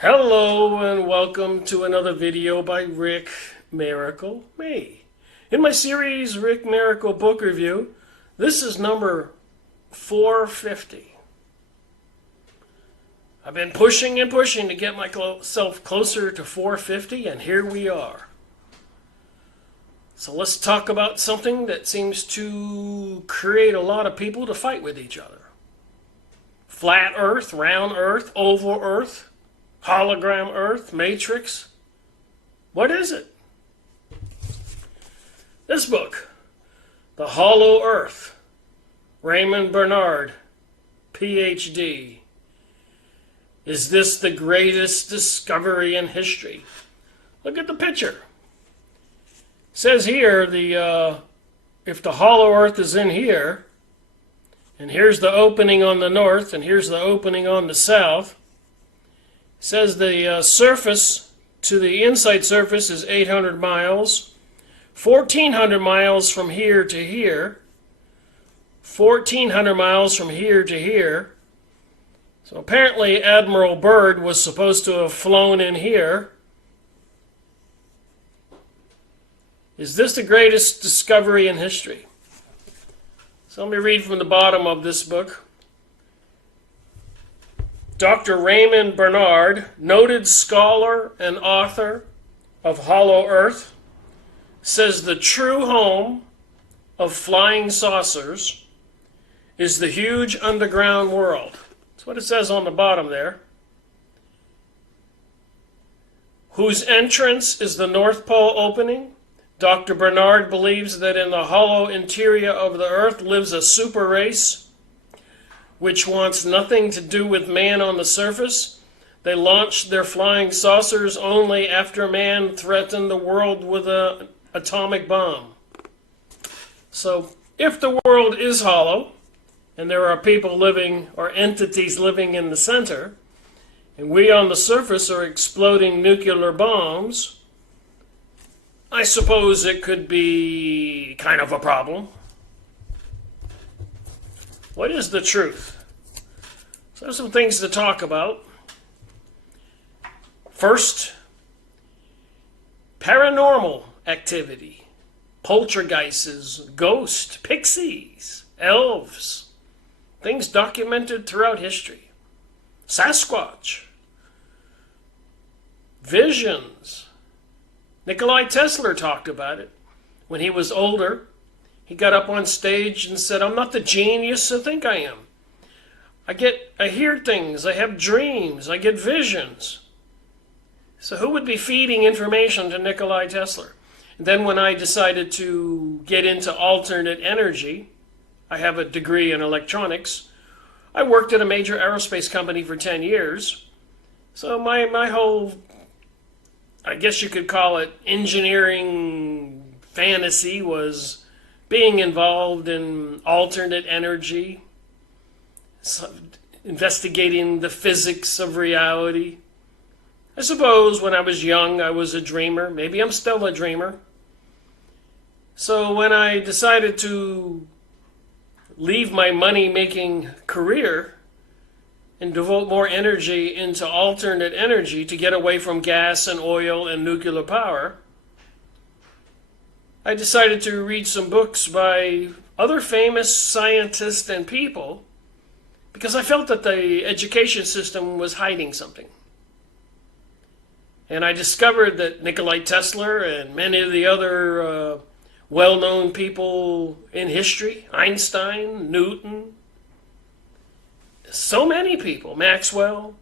Hello and welcome to another video by Rick Miracle Me. In my series Rick Miracle Book Review, this is number 450. I've been pushing and pushing to get myself closer to 450, and here we are. So let's talk about something that seems to create a lot of people to fight with each other. Flat Earth, round Earth, oval Earth, hologram Earth, Matrix. What is it? This book, The Hollow Earth, Raymond Bernard, PhD. Is this the greatest discovery in history? Look at the picture. It says here, if the hollow Earth is in here, and here's the opening on the north, and here's the opening on the south, it says the surface to the inside surface is 800 miles, 1,400 miles from here to here, 1,400 miles from here to here. So apparently Admiral Byrd was supposed to have flown in here. Is this the greatest discovery in history? So let me read from the bottom of this book. Dr. Raymond Bernard, noted scholar and author of Hollow Earth, says the true home of flying saucers is the huge underground world. That's what it says on the bottom there. Whose entrance is the North Pole opening. Dr. Bernard believes that in the hollow interior of the Earth lives a super race which wants nothing to do with man on the surface. They launched their flying saucers only after man threatened the world with an atomic bomb. So, if the world is hollow, and there are people living, or entities living in the center, and we on the surface are exploding nuclear bombs, I suppose it could be kind of a problem. What is the truth? So there's some things to talk about. First, paranormal activity, poltergeists, ghosts, pixies, elves, things documented throughout history. Sasquatch, visions. Nikola Tesla talked about it. When he was older, he got up on stage and said, I'm not the genius I think I am. I hear things, I have dreams, I get visions. So who would be feeding information to Nikola Tesla? And then when I decided to get into alternate energy, I have a degree in electronics. I worked at a major aerospace company for 10 years. So my whole, I guess you could call it, engineering fantasy was being involved in alternate energy, investigating the physics of reality. I suppose when I was young, I was a dreamer. Maybe I'm still a dreamer. So when I decided to leave my money-making career and devote more energy into alternate energy to get away from gas and oil and nuclear power, I decided to read some books by other famous scientists and people because I felt that the education system was hiding something. And I discovered that Nikola Tesla and many of the other well-known people in history, Einstein, Newton, so many people, Maxwell.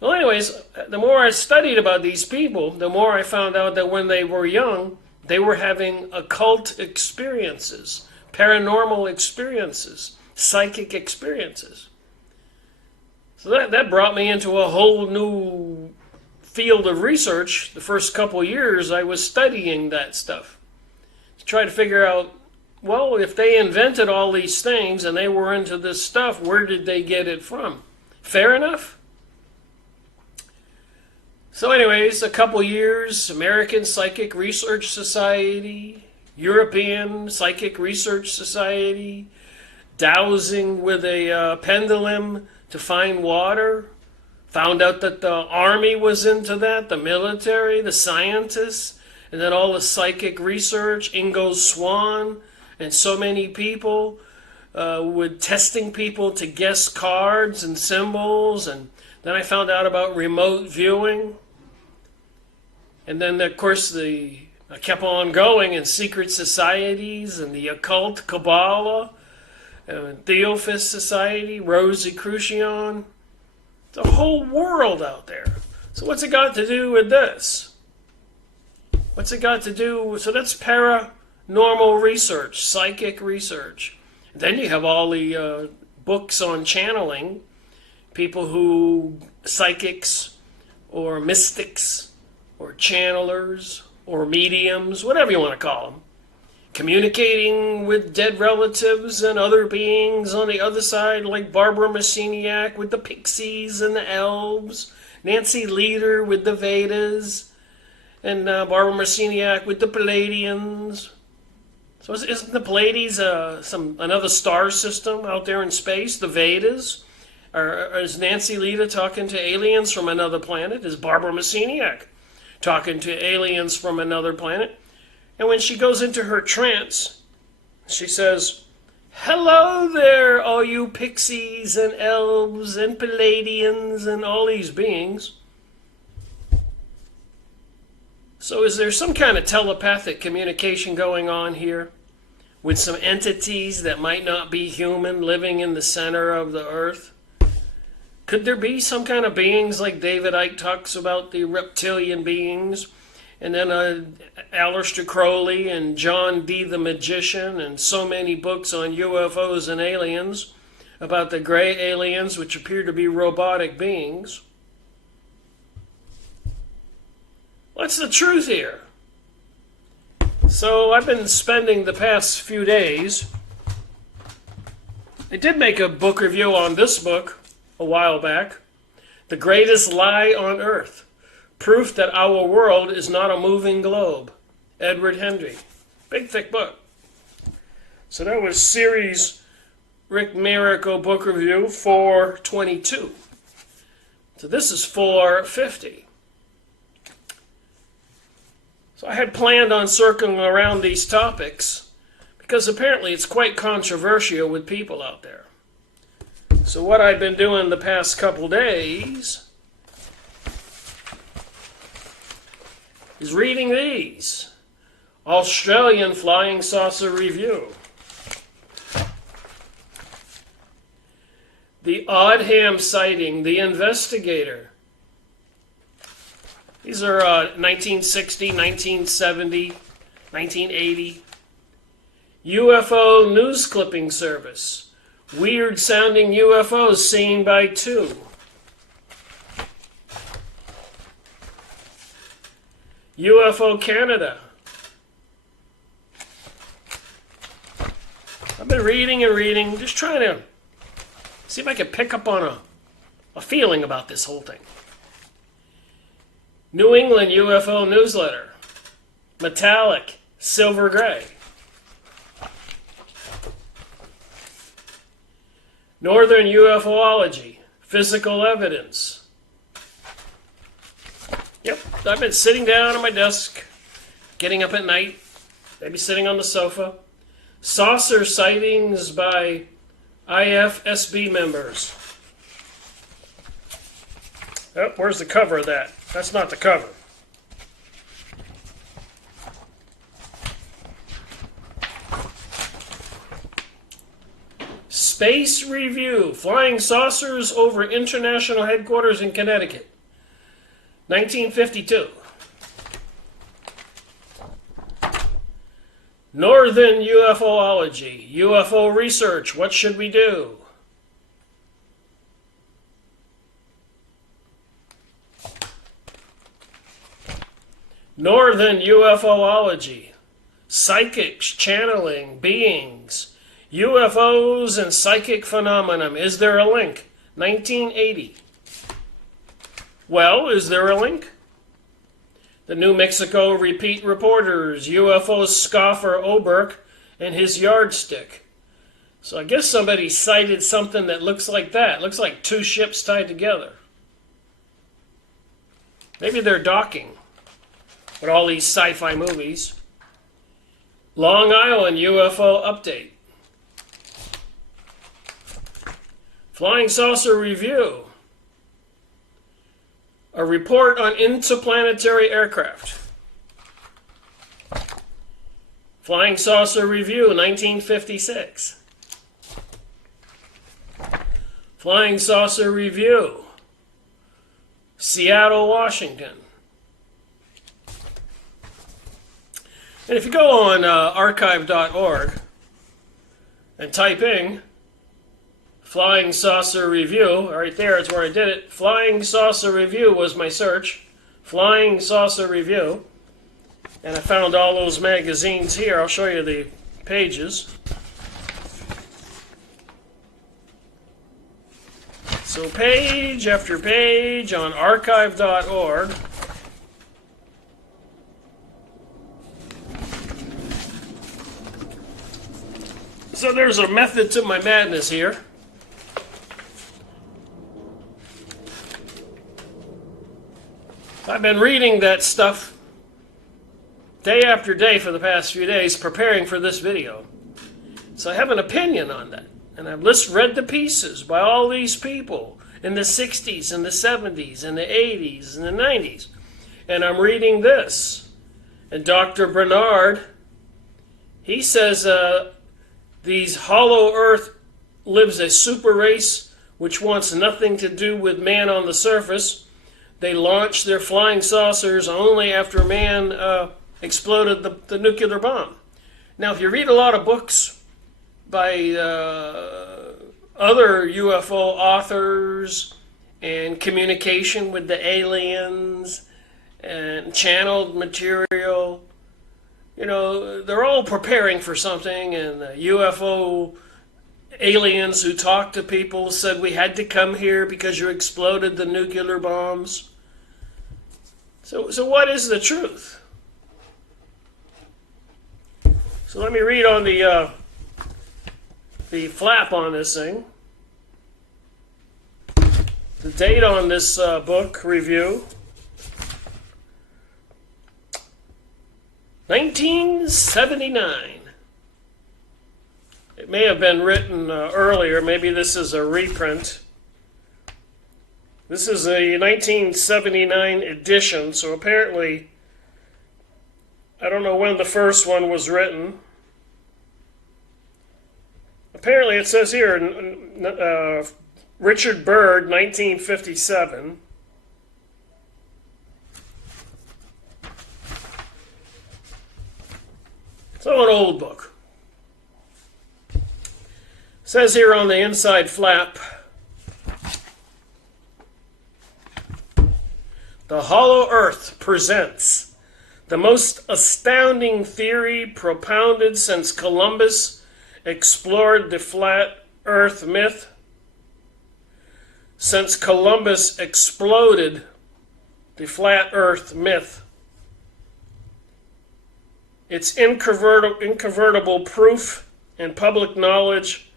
Well, anyways, the more I studied about these people, the more I found out that when they were young, they were having occult experiences, paranormal experiences, psychic experiences. So that brought me into a whole new field of research. The first couple of years I was studying that stuff to try to figure out, well, if they invented all these things and they were into this stuff, where did they get it from? Fair enough? So anyways, a couple years, American Psychic Research Society, European Psychic Research Society, dowsing with a pendulum to find water, Found out that the army was into that, the military, the scientists, and then all the psychic research, Ingo Swann, and so many people with testing people to guess cards and symbols. And then I found out about remote viewing. And then, of course, I kept on going in secret societies and the occult Kabbalah, Theophist Society, Rosicrucian. The whole world out there. So what's it got to do with this? What's it got to do? So that's paranormal research, psychic research. Then you have all the books on channeling, people who, psychics or mystics or channelers or mediums, whatever you want to call them, communicating with dead relatives and other beings on the other side, like Barbara Messiniak with the Pixies and the Elves, Nancy Leader with the Vedas, and Barbara Messiniak with the Palladians. So isn't the Pleiades another star system out there in space, the Vedas? Or is Nancy Leader talking to aliens from another planet? Is Barbara Messiniak talking to aliens from another planet? And when she goes into her trance, she says, "Hello there, all you pixies and elves and Palladians and all these beings." So is there some kind of telepathic communication going on here with some entities that might not be human living in the center of the earth? Could there be some kind of beings like David Icke talks about, the reptilian beings? And then Aleister Crowley and John D. the Magician and so many books on UFOs and aliens about the gray aliens, which appear to be robotic beings. What's the truth here? So I've been spending the past few days. I did make a book review on this book a while back, The Greatest Lie on Earth. Proof that our world is not a moving globe. Edward Hendry. Big, thick book. So that was series Rick Miracle Book Review 422. So this is 450. So I had planned on circling around these topics because apparently it's quite controversial with people out there. So what I've been doing the past couple days is reading these. Australian Flying Saucer Review. The Oddham Sighting, The Investigator. These are 1960, 1970, 1980. UFO News Clipping Service. Weird sounding UFOs seen by two. UFO Canada. I've been reading and reading, just trying to see if I can pick up on a feeling about this whole thing. New England UFO Newsletter. Metallic, silver gray. Northern UFOlogy, physical evidence. Yep, I've been sitting down at my desk, getting up at night, maybe sitting on the sofa. Saucer sightings by IFSB members. Oh, where's the cover of that? That's not the cover. Space Review, Flying Saucers over International Headquarters in Connecticut. 1952. Northern UFOlogy, UFO research, what should we do? Northern UFOlogy, psychics, channeling, beings, UFOs and psychic phenomenon. Is there a link? 1980. Well, is there a link? The New Mexico Repeat Reporters, UFO scoffer Oberk and his yardstick. So I guess somebody cited something that looks like that. Looks like two ships tied together. Maybe they're docking with all these sci-fi movies. Long Island UFO update. Flying Saucer Review. A report on interplanetary aircraft. Flying Saucer Review, 1956. Flying Saucer Review, Seattle, Washington. And if you go on archive.org and type in Flying Saucer Review, right there is where I did it. Flying Saucer Review was my search. Flying Saucer Review. And I found all those magazines here. I'll show you the pages. So page after page on archive.org. So there's a method to my madness here. I've been reading that stuff day after day for the past few days, preparing for this video. So I have an opinion on that. And I've read the pieces by all these people in the 60s and the 70s and the 80s and the 90s. And I'm reading this. And Dr. Bernard, he says these hollow earth lives a super race which wants nothing to do with man on the surface. They launched their flying saucers only after man exploded the nuclear bomb. Now, if you read a lot of books by other UFO authors and communication with the aliens and channeled material, you know, they're all preparing for something, and the UFO aliens who talked to people said we had to come here because you exploded the nuclear bombs. So what is the truth? So let me read on the flap on this thing. The date on this book review, 1979. It may have been written earlier. Maybe this is a reprint. This is a 1979 edition, so apparently, I don't know when the first one was written. Apparently it says here, Richard Byrd, 1957. So an old book. It says here on the inside flap, The Hollow Earth presents the most astounding theory propounded since Columbus explored the flat Earth myth. Since Columbus exploded the flat Earth myth, its incontrovertible proof and public knowledge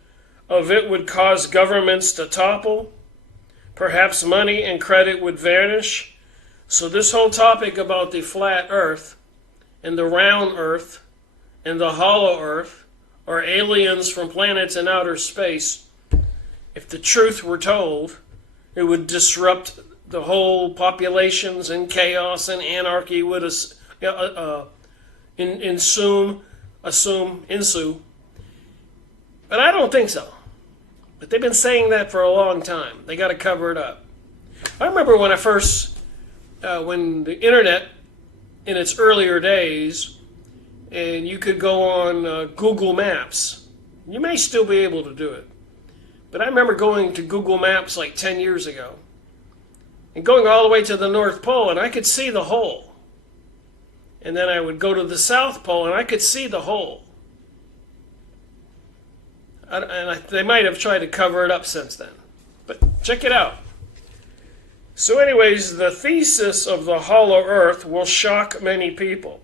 of it would cause governments to topple. Perhaps money and credit would vanish. So this whole topic about the flat Earth and the round Earth and the hollow Earth, or aliens from planets in outer space, if the truth were told, it would disrupt the whole populations, and chaos and anarchy would ensue. But I don't think so. But they've been saying that for a long time. They got to cover it up. I remember when when the internet in its earlier days, and you could go on Google Maps. You may still be able to do it. But I remember going to Google Maps like 10 years ago and going all the way to the North Pole, and I could see the hole. And then I would go to the South Pole, and I could see the hole. They might have tried to cover it up since then. But check it out. So anyways, the thesis of the hollow earth will shock many people.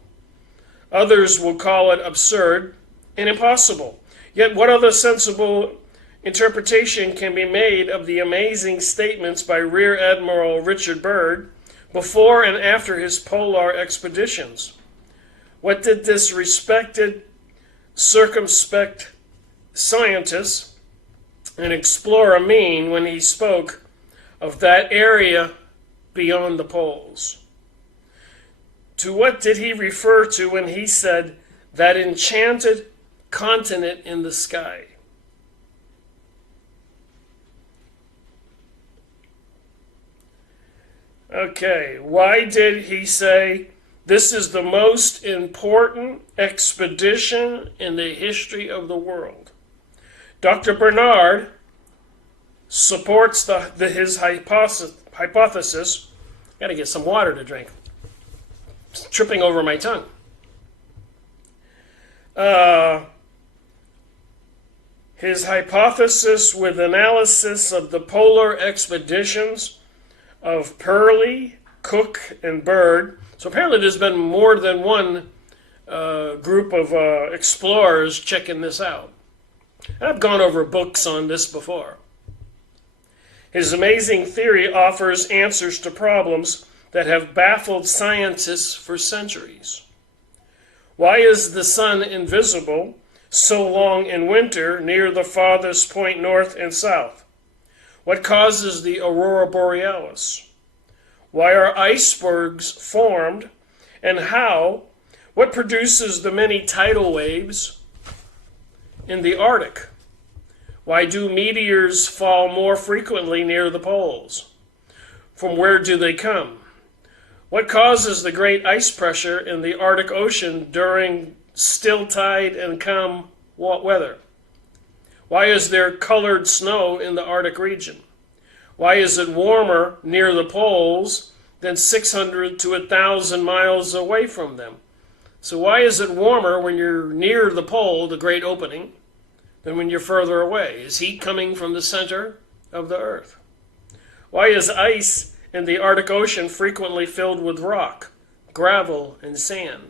Others will call it absurd and impossible. Yet what other sensible interpretation can be made of the amazing statements by Rear Admiral Richard Byrd, before and after his polar expeditions? What did this respected, circumspect scientist and explorer mean when he spoke of that area beyond the poles? To what did he refer to when he said that enchanted continent in the sky? Okay, why did he say this is the most important expedition in the history of the world? Dr. Bernard supports his hypothesis. Got to get some water to drink. It's tripping over my tongue. His hypothesis with analysis of the polar expeditions of Pearlie, Cook, and Byrd. So apparently there's been more than one group of explorers checking this out. I've gone over books on this before. His amazing theory offers answers to problems that have baffled scientists for centuries. Why is the sun invisible so long in winter near the farthest point north and south? What causes the aurora borealis? Why are icebergs formed, and how? What produces the many tidal waves in the Arctic? Why do meteors fall more frequently near the poles? From where do they come? What causes the great ice pressure in the Arctic Ocean during still tide and calm weather? Why is there colored snow in the Arctic region? Why is it warmer near the poles than 600 to 1,000 miles away from them? So why is it warmer when you're near the pole, the great opening, than when you're further away? Is heat coming from the center of the Earth? Why is ice in the Arctic Ocean frequently filled with rock, gravel, and sand?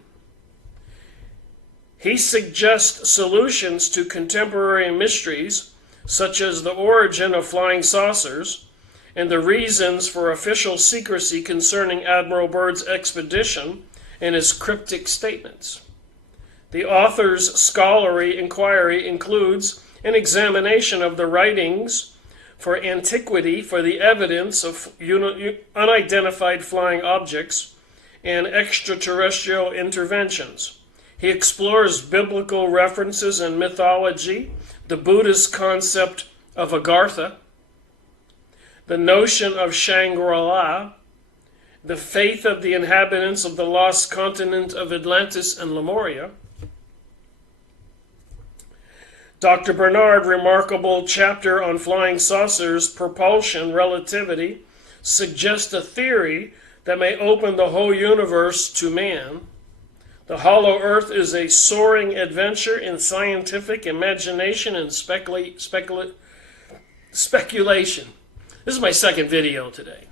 He suggests solutions to contemporary mysteries, such as the origin of flying saucers and the reasons for official secrecy concerning Admiral Byrd's expedition and his cryptic statements. The author's scholarly inquiry includes an examination of the writings for antiquity for the evidence of unidentified flying objects and extraterrestrial interventions. He explores biblical references and mythology, the Buddhist concept of Agartha, the notion of Shangri-La, the faith of the inhabitants of the lost continent of Atlantis and Lemuria. Dr. Bernard's remarkable chapter on flying saucers, propulsion, relativity, suggests a theory that may open the whole universe to man. The hollow earth is a soaring adventure in scientific imagination and speculation. This is my second video today.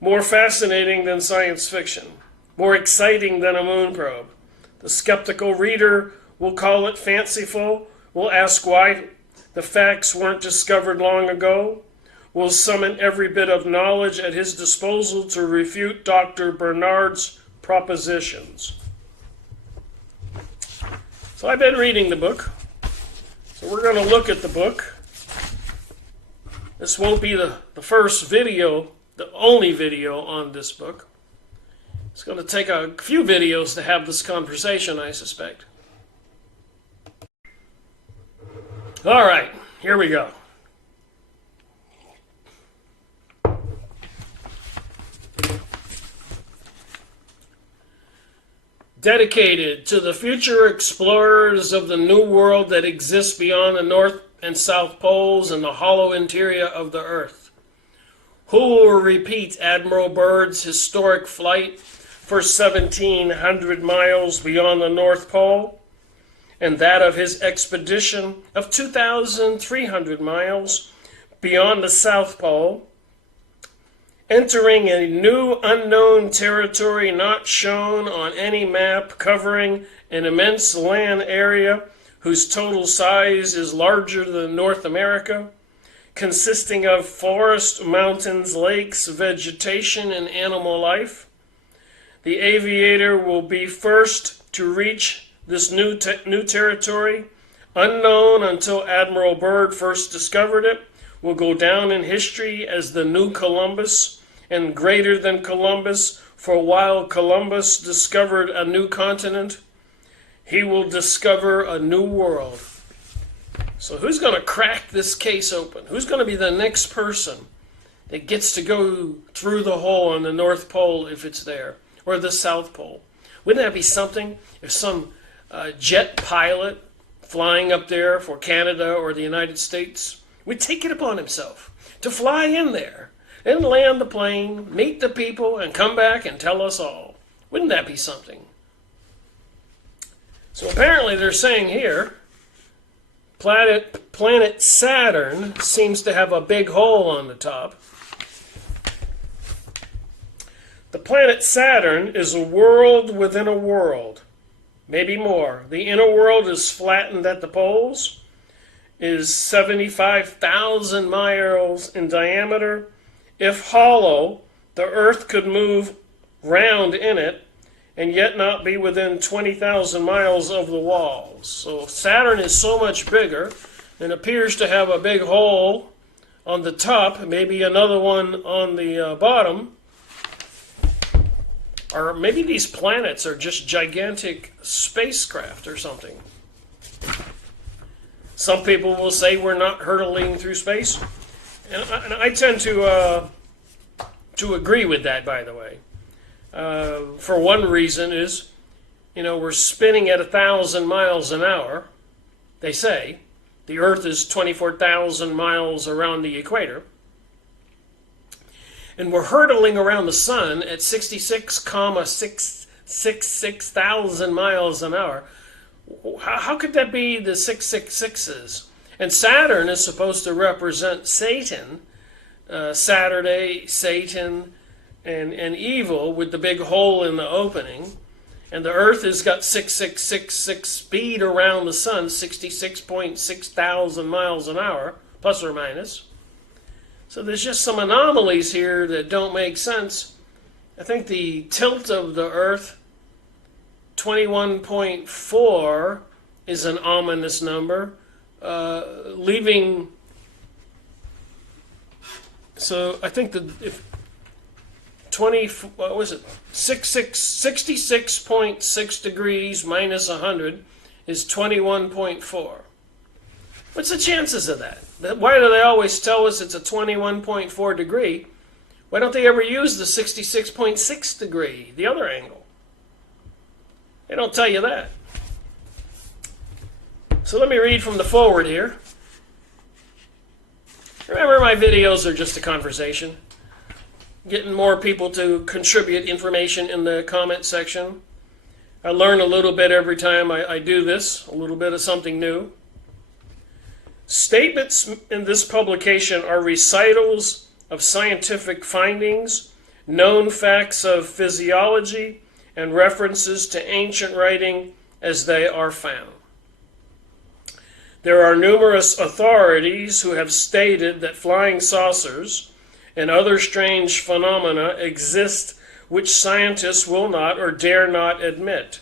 More fascinating than science fiction, more exciting than a moon probe. The skeptical reader will call it fanciful, will ask why the facts weren't discovered long ago, will summon every bit of knowledge at his disposal to refute Dr. Bernard's propositions. So I've been reading the book. So we're going to look at the book. This won't be the first video, the only video on this book. It's going to take a few videos to have this conversation, I suspect. All right, here we go. Dedicated to the future explorers of the new world that exists beyond the North and South Poles and the hollow interior of the Earth. Who will repeat Admiral Byrd's historic flight for 1,700 miles beyond the North Pole, and that of his expedition of 2,300 miles beyond the South Pole, entering a new unknown territory not shown on any map, covering an immense land area whose total size is larger than North America, consisting of forest, mountains, lakes, vegetation, and animal life. The aviator will be first to reach this new territory, unknown until Admiral Byrd first discovered it, will go down in history as the new Columbus, and greater than Columbus, for while Columbus discovered a new continent, he will discover a new world. So who's going to crack this case open? Who's going to be the next person that gets to go through the hole on the North Pole if it's there, or the South Pole? Wouldn't that be something if some jet pilot flying up there for Canada or the United States would take it upon himself to fly in there and land the plane, meet the people, and come back and tell us all? Wouldn't that be something? So apparently they're saying here, planet Saturn seems to have a big hole on the top. The planet Saturn is a world within a world, maybe more. The inner world is flattened at the poles, is 75,000 miles in diameter. If hollow, the Earth could move round in it and yet not be within 20,000 miles of the walls. So Saturn is so much bigger and appears to have a big hole on the top, maybe another one on the bottom. Or maybe these planets are just gigantic spacecraft or something. Some people will say we're not hurtling through space. And I tend to agree with that, by the way. For one reason is, we're spinning at 1,000 miles an hour. They say the Earth is 24,000 miles around the equator. And we're hurtling around the sun at 66,666 thousand miles an hour. How could that be the 666s? And Saturn is supposed to represent Satan, Saturday, Satan, and evil with the big hole in the opening. And the Earth has got 6666 speed around the sun, 66.6 thousand miles an hour, plus or minus. So there's just some anomalies here that don't make sense. I think the tilt of the Earth, 21.4, is an ominous number, leaving. So I think that if 66.6 degrees minus 100 is 21.4. What's the chances of that? Why do they always tell us it's a 21.4 degree? Why don't they ever use the 66.6 degree, the other angle? They don't tell you that. So let me read from the forward here. Remember, my videos are just a conversation. Getting more people to contribute information in the comment section. I learn a little bit every time I do this, a little bit of something new. Statements in this publication are recitals of scientific findings, known facts of physiology, and references to ancient writing as they are found. There are numerous authorities who have stated that flying saucers and other strange phenomena exist which scientists will not or dare not admit.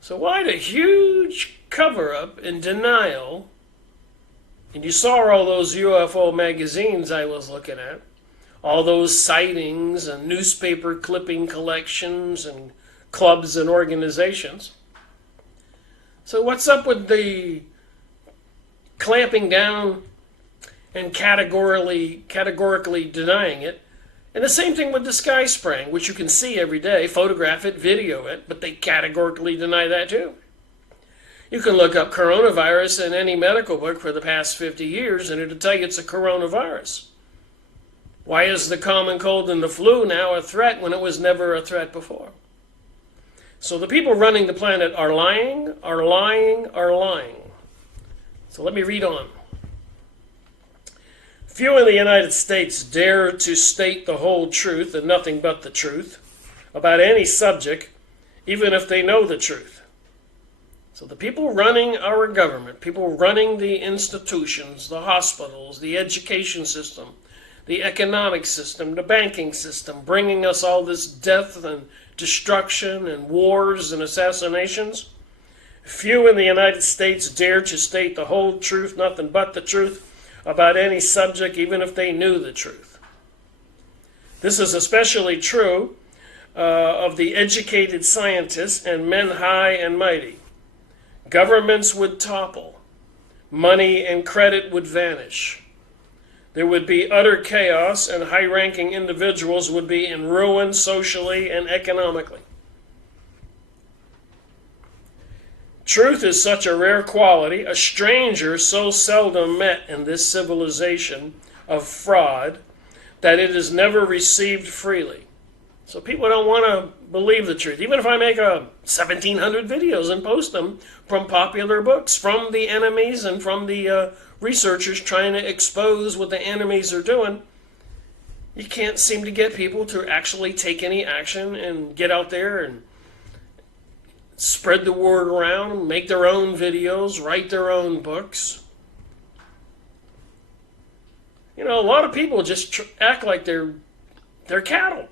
So why the huge cover-up and denial? And you saw all those UFO magazines I was looking at, all those sightings and newspaper clipping collections and clubs and organizations. So what's up with the clamping down and categorically denying it? And the same thing with the sky spraying, which you can see every day, photograph it, video it, but they categorically deny that too. You can look up coronavirus in any medical book for the past 50 years and it'll tell you it's a coronavirus. Why is the common cold and the flu now a threat when it was never a threat before? So the people running the planet are lying, are lying, are lying. So let me read on. Few in the United States dare to state the whole truth and nothing but the truth about any subject, even if they know the truth. So the people running our government, people running the institutions, the hospitals, the education system, the economic system, the banking system, bringing us all this death and destruction and wars and assassinations. Few in the United States dare to state the whole truth, nothing but the truth, about any subject, even if they knew the truth. This is especially true of the educated scientists and men high and mighty. Governments would topple. Money and credit would vanish. There would be utter chaos, and high-ranking individuals would be in ruin socially and economically. Truth is such a rare quality, a stranger so seldom met in this civilization of fraud, that it is never received freely. So people don't want to believe the truth. Even if I make 1,700 videos and post them from popular books, from the enemies and from the researchers trying to expose what the enemies are doing, you can't seem to get people to actually take any action and get out there and spread the word around, make their own videos, write their own books. You know, a lot of people just act like they're cattle,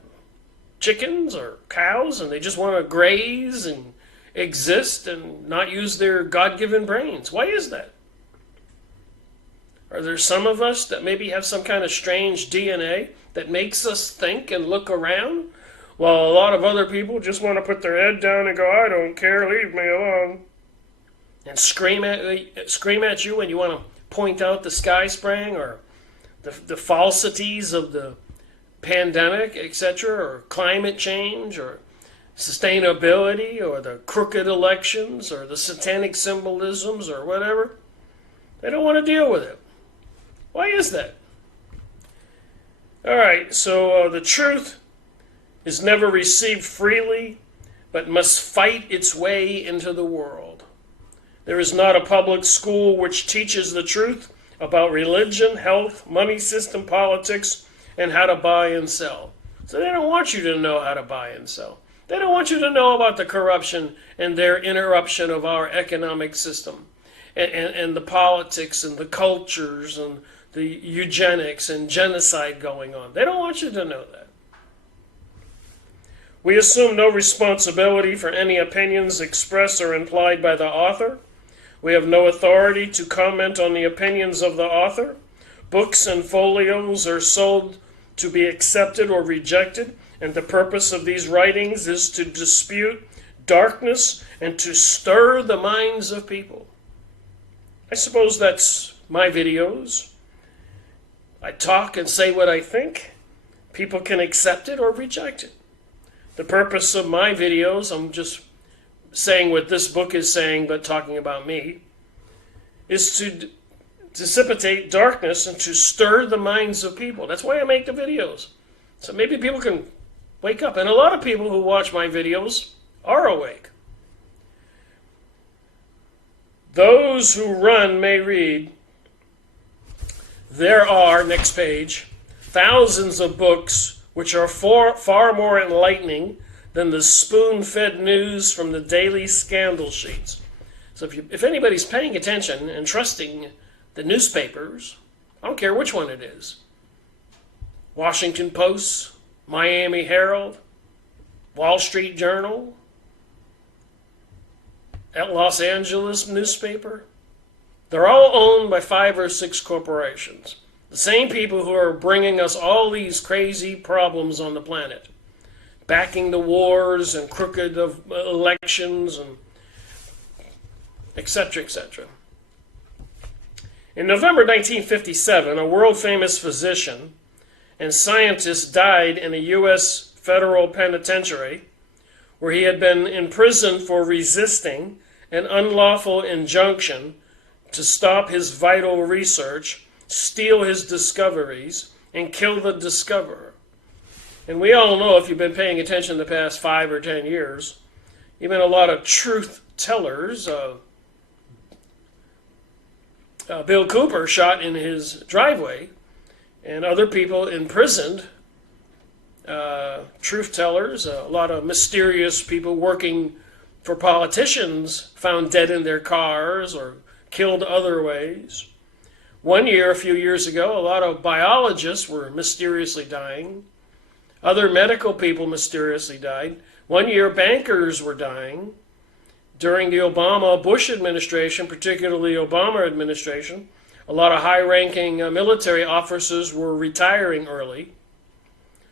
chickens or cows, and they just want to graze and exist and not use their God-given brains. Why is that? Are there some of us that maybe have some kind of strange DNA that makes us think and look around, while a lot of other people just want to put their head down and go, I don't care, leave me alone, and scream at you when you want to point out the sky spraying or the falsities of the pandemic, etc., or climate change, or sustainability, or the crooked elections, or the satanic symbolisms, or whatever? They don't want to deal with it. Why is that? All right, so the truth is never received freely, but must fight its way into the world. There is not a public school which teaches the truth about religion, health, money system, politics, and how to buy and sell. So they don't want you to know how to buy and sell. They don't want you to know about the corruption and their interruption of our economic system, and the politics and the cultures and the eugenics and genocide going on. They don't want you to know that. We assume no responsibility for any opinions expressed or implied by the author. We have no authority to comment on the opinions of the author. Books and folios are sold to be accepted or rejected, and the purpose of these writings is to dispute darkness and to stir the minds of people. I suppose that's my videos. I talk and say what I think. People can accept it or reject it. The purpose of my videos, I'm just saying what this book is saying, but talking about me, is to dissipate darkness and to stir the minds of people. That's why I make the videos. So maybe people can wake up. And a lot of people who watch my videos are awake. Those who run may read. There are, next page, thousands of books which are far more enlightening than the spoon-fed news from the daily scandal sheets. So if anybody's paying attention and trusting the newspapers, I don't care which one it is, Washington Post, Miami Herald, Wall Street Journal, at Los Angeles newspaper, they're all owned by 5 or 6 corporations. The same people who are bringing us all these crazy problems on the planet, backing the wars and crooked elections and etc., etc. In November 1957, a world-famous physician and scientist died in a U.S. federal penitentiary where he had been imprisoned for resisting an unlawful injunction to stop his vital research, steal his discoveries, and kill the discoverer. And we all know, if you've been paying attention the past 5 or 10 years, even a lot of truth tellers, Bill Cooper shot in his driveway, and other people imprisoned, truth tellers, a lot of mysterious people working for politicians found dead in their cars or killed other ways. One year, a few years ago, a lot of biologists were mysteriously dying. Other medical people mysteriously died. One year, bankers were dying. During the Obama-Bush administration, particularly Obama administration, a lot of high-ranking military officers were retiring early.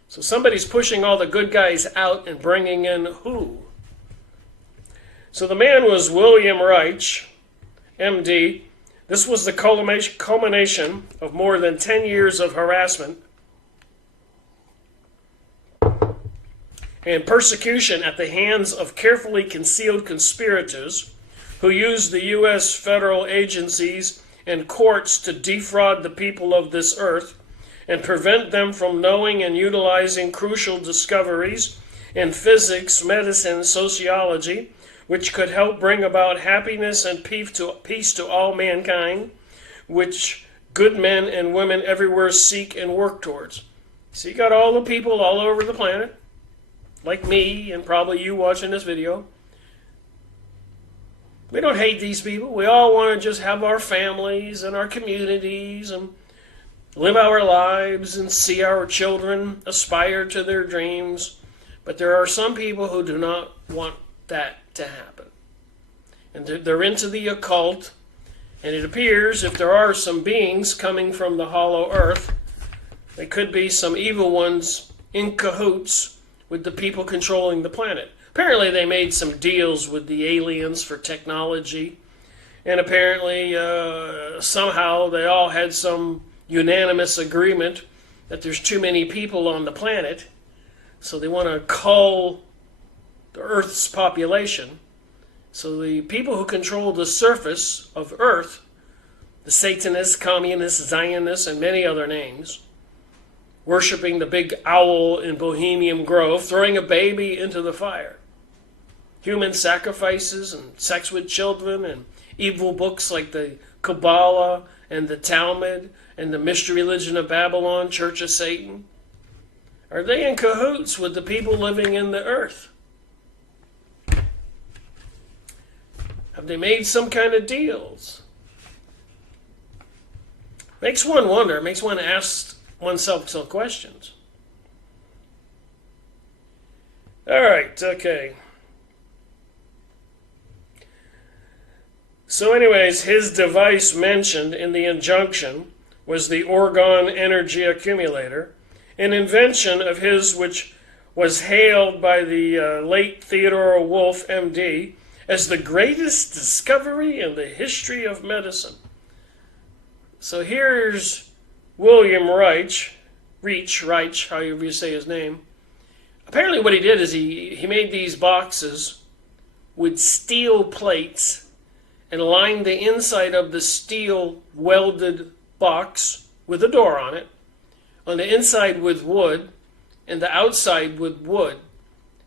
So somebody's pushing all the good guys out and bringing in who? So the man was William Reich, MD. This was the culmination of more than 10 years of harassment and persecution at the hands of carefully concealed conspirators who used the U.S. federal agencies and courts to defraud the people of this earth and prevent them from knowing and utilizing crucial discoveries in physics, medicine, sociology, which could help bring about happiness and peace to all mankind, which good men and women everywhere seek and work towards. So you got all the people all over the planet, like me and probably you watching this video. We don't hate these people. We all want to just have our families and our communities and live our lives and see our children aspire to their dreams. But there are some people who do not want that to happen. And they're into the occult. And it appears if there are some beings coming from the hollow earth, there could be some evil ones in cahoots with the people controlling the planet. Apparently they made some deals with the aliens for technology. And apparently somehow they all had some unanimous agreement that there's too many people on the planet. So they want to cull the Earth's population. So the people who control the surface of Earth, the Satanists, Communists, Zionists, and many other names, worshiping the big owl in Bohemian Grove, throwing a baby into the fire. Human sacrifices and sex with children and evil books like the Kabbalah and the Talmud and the Mystery Religion of Babylon, Church of Satan. Are they in cahoots with the people living in the earth? Have they made some kind of deals? Makes one wonder, makes one ask oneself some questions. All right, okay. So anyways, his device mentioned in the injunction was the Orgone Energy Accumulator, an invention of his which was hailed by the late Theodore Wolff, MD, as the greatest discovery in the history of medicine. So here's William Reich, however you say his name. Apparently what he did is he made these boxes with steel plates and lined the inside of the steel welded box with a door on it, on the inside with wood, and the outside with wood.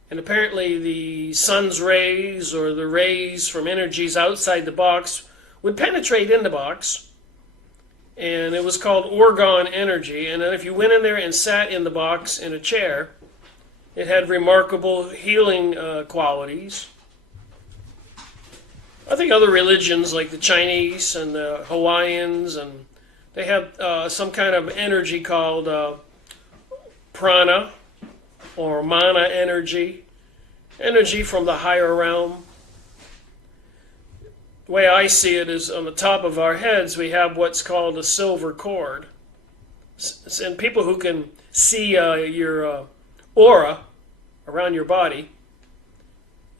And apparently the sun's rays or the rays from energies outside the box would penetrate in the box. And it was called Orgone Energy. And then if you went in there and sat in the box in a chair, it had remarkable healing qualities. I think other religions like the Chinese and the Hawaiians, and they have some kind of energy called prana or mana energy from the higher realm. The way I see it is on the top of our heads we have what's called a silver cord. And people who can see your aura around your body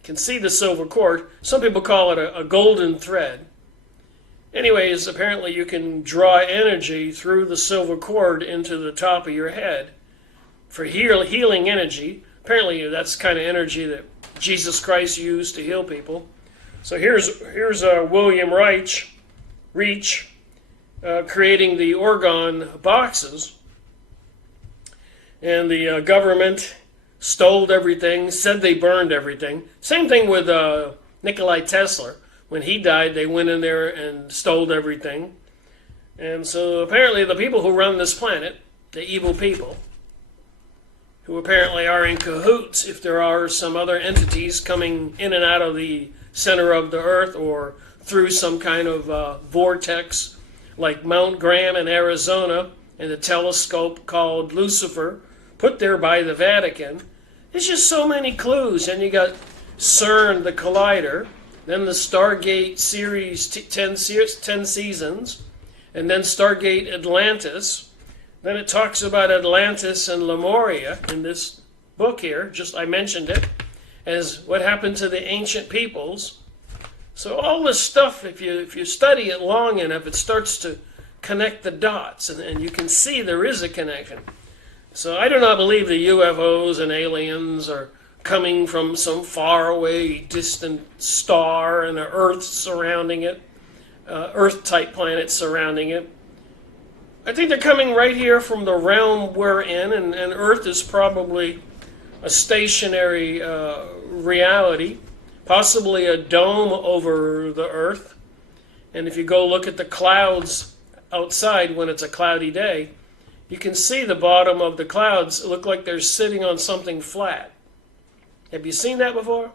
can see the silver cord. Some people call it a golden thread. Anyways, apparently you can draw energy through the silver cord into the top of your head for healing energy. Apparently that's the kind of energy that Jesus Christ used to heal people. So here's William Reich creating the Orgone boxes. And the government stole everything, said they burned everything. Same thing with Nikola Tesla. When he died, they went in there and stole everything. And so apparently the people who run this planet, the evil people, who apparently are in cahoots if there are some other entities coming in and out of the center of the earth or through some kind of vortex like Mount Graham in Arizona and the telescope called Lucifer, put there by the Vatican. There's just so many clues. And you got CERN, the collider, then the Stargate series, 10 seasons, and then Stargate Atlantis. Then it talks about Atlantis and Lemuria in this book here. Just I mentioned it as what happened to the ancient peoples. So all this stuff, if you study it long enough, it starts to connect the dots, and you can see there is a connection. So I do not believe the UFOs and aliens are coming from some faraway, distant star and an Earth surrounding it, Earth-type planet surrounding it. I think they're coming right here from the realm we're in, and Earth is probably a stationary reality, possibly a dome over the Earth. And if you go look at the clouds outside when it's a cloudy day, you can see the bottom of the clouds look like they're sitting on something flat. Have you seen that before?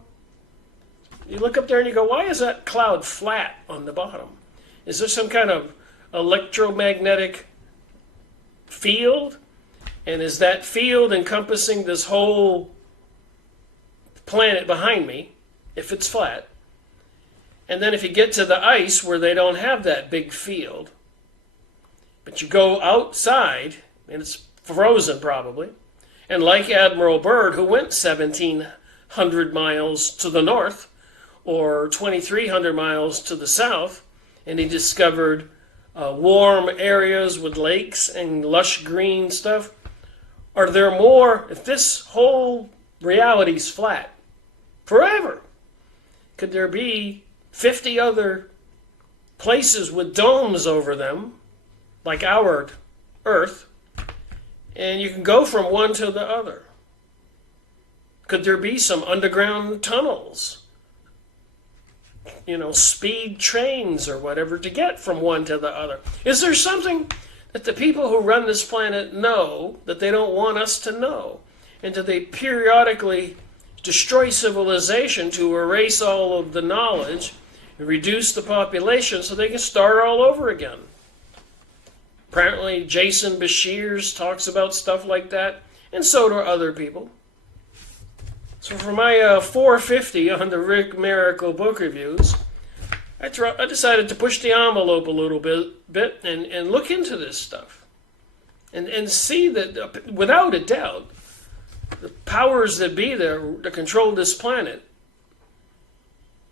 You look up there and you go, why is that cloud flat on the bottom? Is there some kind of electromagnetic field? And is that field encompassing this whole planet behind me, if it's flat? And then if you get to the ice where they don't have that big field, but you go outside, and it's frozen probably, and like Admiral Byrd, who went 1,700 miles to the north, or 2,300 miles to the south, and he discovered warm areas with lakes and lush green stuff. Are there more, if this whole reality's flat forever, could there be 50 other places with domes over them, like our Earth, and you can go from one to the other? Could there be some underground tunnels, speed trains or whatever to get from one to the other? Is there something that the people who run this planet know that they don't want us to know? And do they periodically destroy civilization to erase all of the knowledge and reduce the population so they can start all over again? Apparently Jason Bashir talks about stuff like that, and so do other people. So for my 450 on the Rick Miracle book reviews, I decided to push the envelope a little bit and look into this stuff. And see that, without a doubt, the powers that be there to control this planet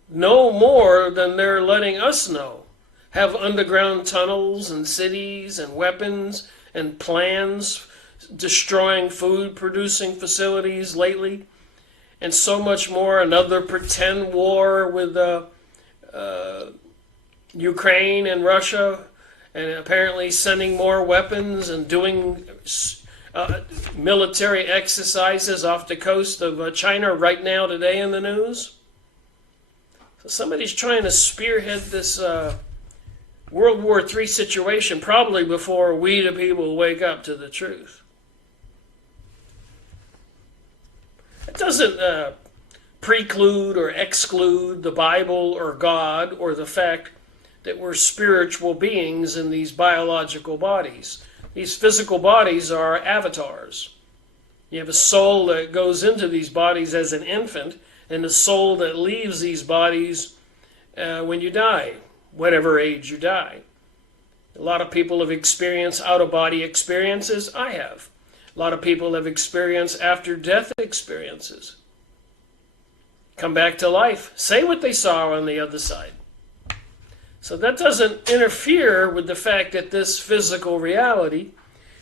know more than they're letting us know. Have underground tunnels and cities and weapons and plans, destroying food-producing facilities lately, and so much more. Another pretend war with Ukraine and Russia, and apparently sending more weapons and doing military exercises off the coast of China right now today in the news. So somebody's trying to spearhead this World War III situation, probably before we the people wake up to the truth. It doesn't preclude or exclude the Bible or God or the fact that we're spiritual beings in these biological bodies. These physical bodies are avatars. You have a soul that goes into these bodies as an infant, and a soul that leaves these bodies when you die, whatever age you die. A lot of people have experienced out-of-body experiences. I have. A lot of people have experienced after-death experiences. Come back to life, say what they saw on the other side. So that doesn't interfere with the fact that this physical reality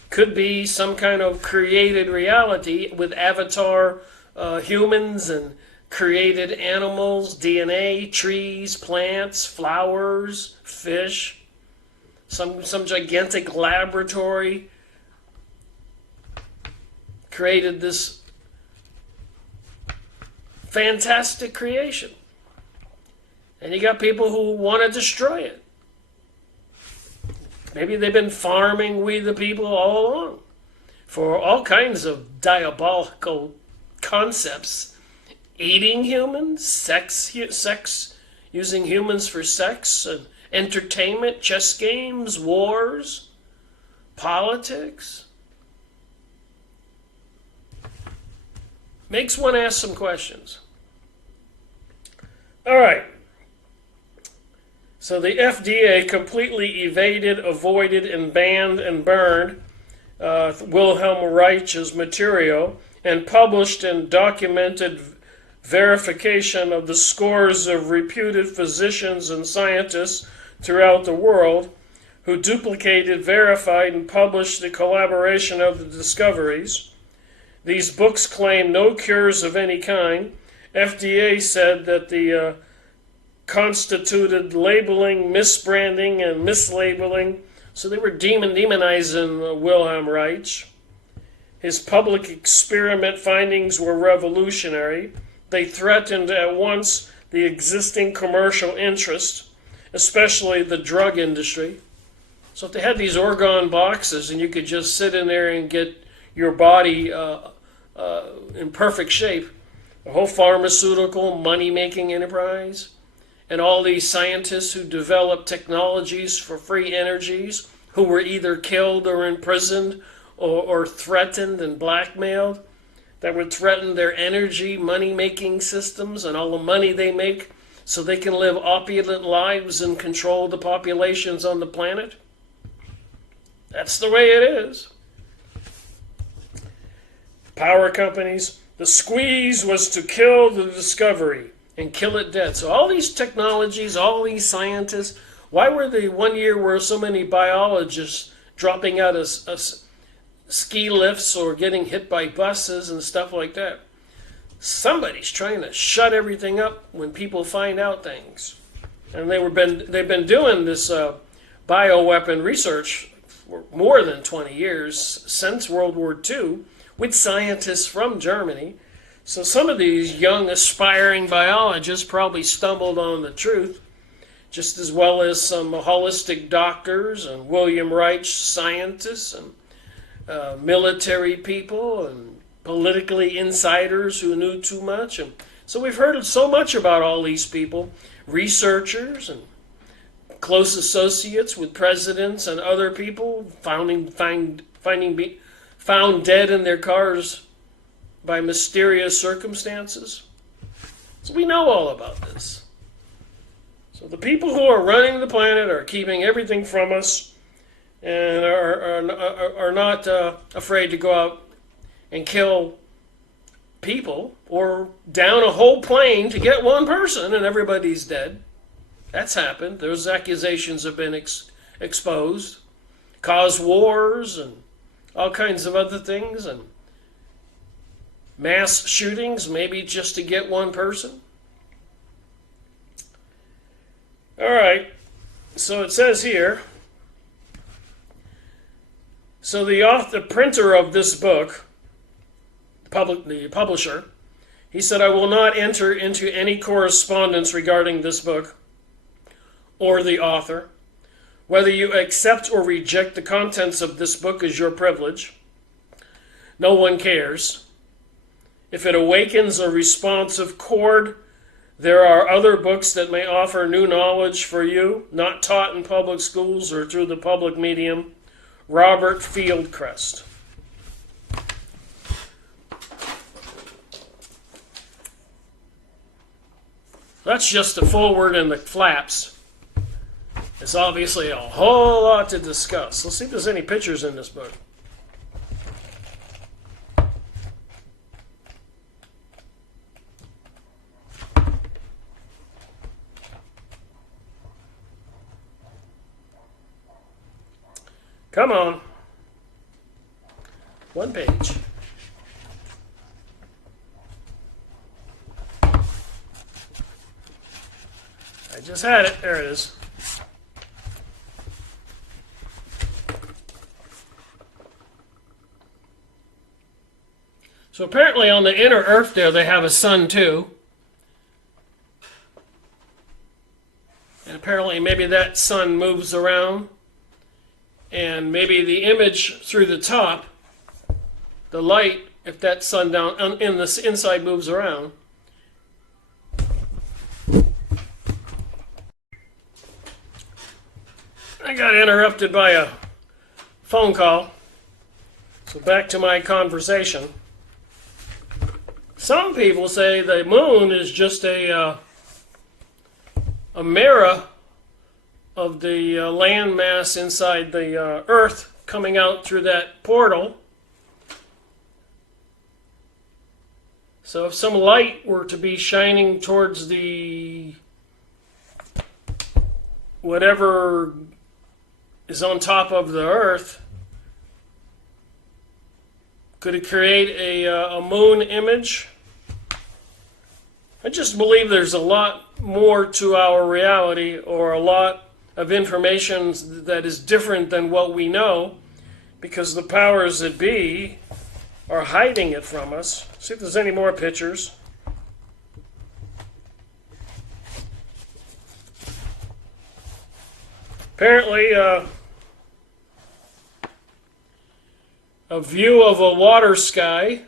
could be some kind of created reality with avatar humans and created animals, DNA, trees, plants, flowers, fish, some gigantic laboratory created this fantastic creation. And you got people who want to destroy it. Maybe they've been farming we the people all along. for all kinds of diabolical concepts. Eating humans, sex, using humans for sex, and entertainment, chess games, wars, politics. Makes one ask some questions. All right. So the FDA completely evaded, avoided, and banned and burned Wilhelm Reich's material and published and documented verification of the scores of reputed physicians and scientists throughout the world who duplicated, verified, and published the collaboration of the discoveries. These books claim no cures of any kind. FDA said that the constituted labeling, misbranding, and mislabeling. So they were demonizing Wilhelm Reich. His public experiment findings were revolutionary. They threatened at once the existing commercial interest, especially the drug industry. So if they had these orgone boxes and you could just sit in there and get your body in perfect shape, the whole pharmaceutical money-making enterprise, and all these scientists who developed technologies for free energies, who were either killed or imprisoned or threatened and blackmailed, that would threaten their energy, money-making systems and all the money they make so they can live opulent lives and control the populations on the planet. That's the way it is. Power companies. The squeeze was to kill the discovery and kill it dead. So all these technologies, all these scientists, why were the 1 year where so many biologists dropping out of ski lifts or getting hit by buses and stuff like that? Somebody's trying to shut everything up when people find out things. And they've been doing this bioweapon research for more than 20 years, since World War II, with scientists from Germany. So some of these young aspiring biologists probably stumbled on the truth, just as well as some holistic doctors and William Reich scientists and military people and politically insiders who knew too much. And so we've heard so much about all these people, researchers and close associates with presidents and other people found dead in their cars by mysterious circumstances. So we know all about this. So the people who are running the planet are keeping everything from us and are not afraid to go out and kill people or down a whole plane to get one person and everybody's dead. That's happened. Those accusations have been exposed. Cause wars and all kinds of other things, and mass shootings, maybe just to get one person. All right, so it says here, so the printer of this book, the publisher, he said, I will not enter into any correspondence regarding this book or the author. Whether you accept or reject the contents of this book is your privilege. No one cares. If it awakens a responsive chord, there are other books that may offer new knowledge for you, not taught in public schools or through the public medium. Robert Fieldcrest. That's just the foreword and the flaps. It's obviously a whole lot to discuss. Let's see if there's any pictures in this book. Come on. One page. I just had it. There it is. So apparently on the inner Earth there, they have a sun too. And apparently maybe that sun moves around. And maybe the image through the top the light, if that sundown in the inside moves around. I got interrupted by a phone call. So back to my conversation. Some people say the moon is just a mirror of the land mass inside the Earth coming out through that portal. So if some light were to be shining towards the whatever is on top of the Earth, could it create a moon image? I just believe there's a lot more to our reality, or a lot of information that is different than what we know, because the powers that be are hiding it from us. See if there's any more pictures. Apparently, a view of a water sky.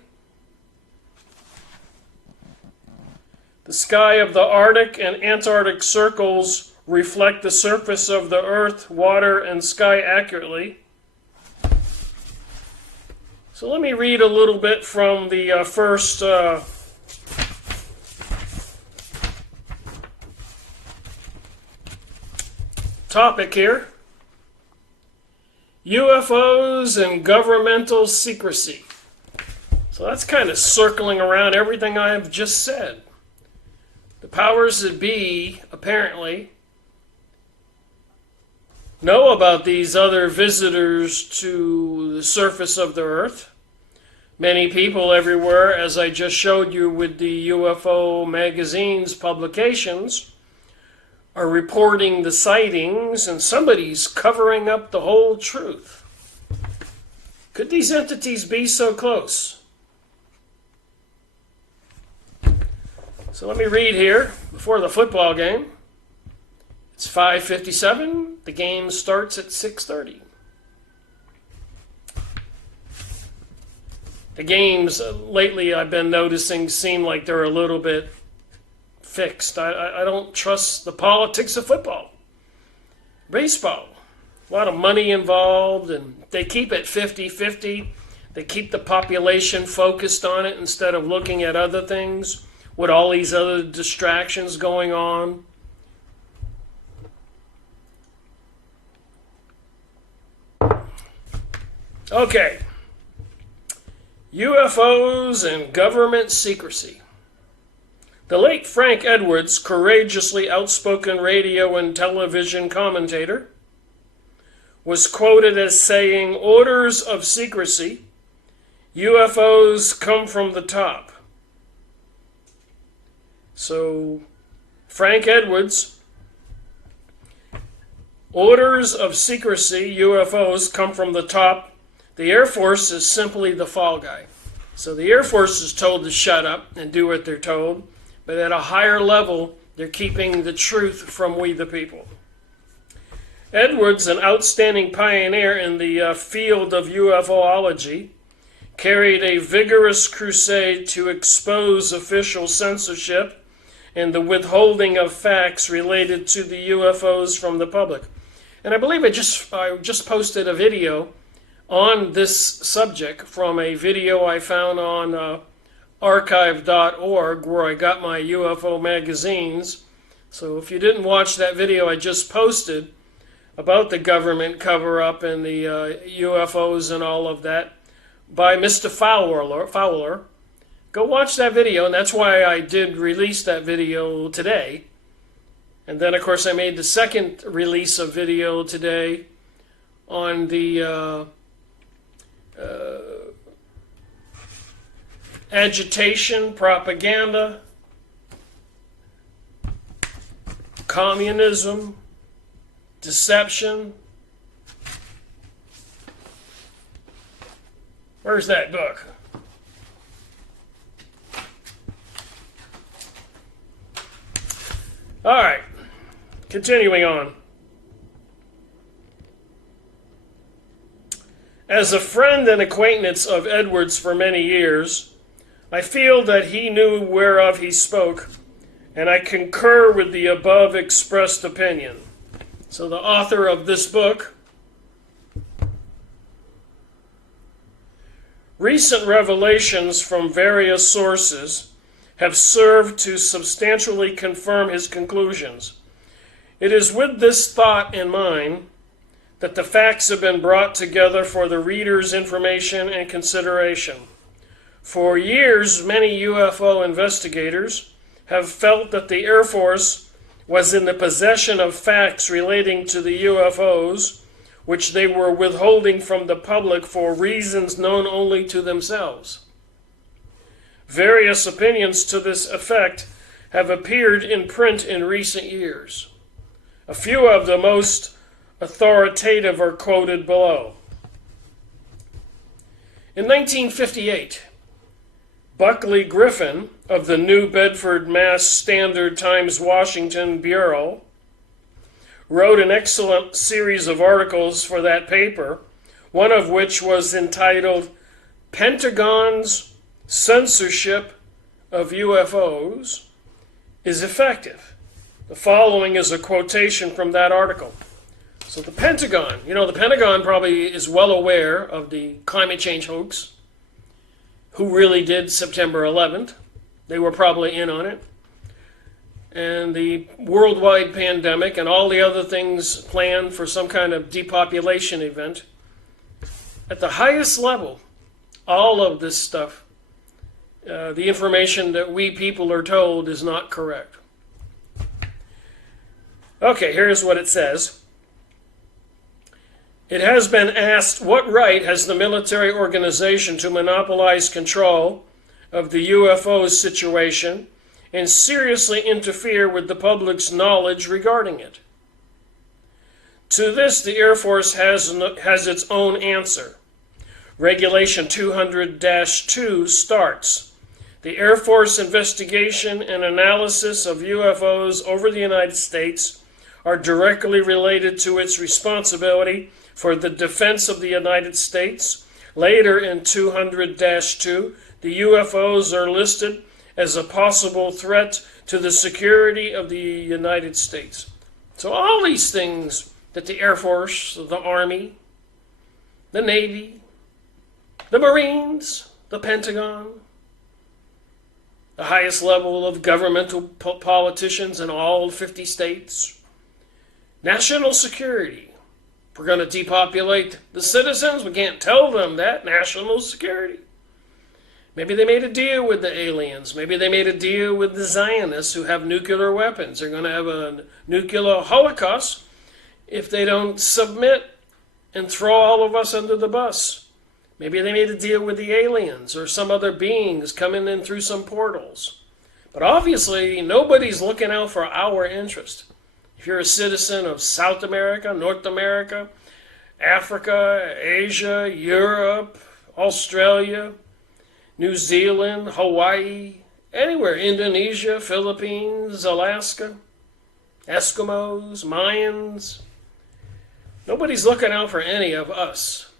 The sky of the Arctic and Antarctic circles reflect the surface of the earth, water, and sky accurately. So let me read a little bit from the first topic here. UFOs and governmental secrecy. So that's kind of circling around everything I have just said. The powers that be, apparently, know about these other visitors to the surface of the earth. Many people everywhere, as I just showed you with the UFO magazine's publications, are reporting the sightings, and somebody's covering up the whole truth. Could these entities be so close? So let me read here before the football game. It's 5:57. The game starts at 6:30. The games lately I've been noticing seem like they're a little bit fixed. I don't trust the politics of football. Baseball, a lot of money involved, and they keep it 50-50. They keep the population focused on it instead of looking at other things with all these other distractions going on. Okay. UFOs and government secrecy. The late Frank Edwards, courageously outspoken radio and television commentator, was quoted as saying, "Orders of secrecy, UFOs come from the top." So, Frank Edwards, orders of secrecy, UFOs come from the top. The Air Force is simply the fall guy. So the Air Force is told to shut up and do what they're told. But at a higher level, they're keeping the truth from we the people. Edwards, an outstanding pioneer in the field of UFOlogy, carried a vigorous crusade to expose official censorship and the withholding of facts related to the UFOs from the public. And I believe I just posted a video on this subject from a video I found on archive.org, where I got my UFO magazines. So if you didn't watch that video I just posted about the government cover-up and the UFOs and all of that by Mr. Fowler, go watch that video, and that's why I did release that video today. And then, of course, I made the second release of video today on the agitation, propaganda, communism, deception. Where's that book? All right, continuing on. As a friend and acquaintance of Edwards for many years, I feel that he knew whereof he spoke, and I concur with the above expressed opinion. So the author of this book, recent revelations from various sources have served to substantially confirm his conclusions. It is with this thought in mind that the facts have been brought together for the reader's information and consideration. For years, many UFO investigators have felt that the Air Force was in the possession of facts relating to the UFOs, which they were withholding from the public for reasons known only to themselves. Various opinions to this effect have appeared in print in recent years. A few of the most authoritative are quoted below. In 1958, Buckley Griffin of the New Bedford, Mass. Standard Times Washington Bureau wrote an excellent series of articles for that paper, one of which was entitled "Pentagon's Censorship of UFOs is Effective." The following is a quotation from that article. So the Pentagon, the Pentagon probably is well aware of the climate change hoax. Who really did September 11th? They were probably in on it. And the worldwide pandemic and all the other things planned for some kind of depopulation event. At the highest level, all of this stuff, the information that we people are told is not correct. Okay, here's what it says. It has been asked, what right has the military organization to monopolize control of the UFO situation and seriously interfere with the public's knowledge regarding it? To this, the Air Force has its own answer. Regulation 200-2 starts. The Air Force investigation and analysis of UFOs over the United States are directly related to its responsibility for the defense of the United States. Later in 200-2, the UFOs are listed as a possible threat to the security of the United States. So all these things that the Air Force, the Army, the Navy, the Marines, the Pentagon, the highest level of governmental politicians in all 50 states, national security. We're going to depopulate the citizens. We can't tell them that. National security. Maybe they made a deal with the aliens. Maybe they made a deal with the Zionists who have nuclear weapons. They're going to have a nuclear holocaust if they don't submit and throw all of us under the bus. Maybe they made a deal with the aliens or some other beings coming in through some portals. But obviously, nobody's looking out for our interest. If you're a citizen of South America, North America, Africa, Asia, Europe, Australia, New Zealand, Hawaii, anywhere, Indonesia, Philippines, Alaska, Eskimos, Mayans, nobody's looking out for any of us.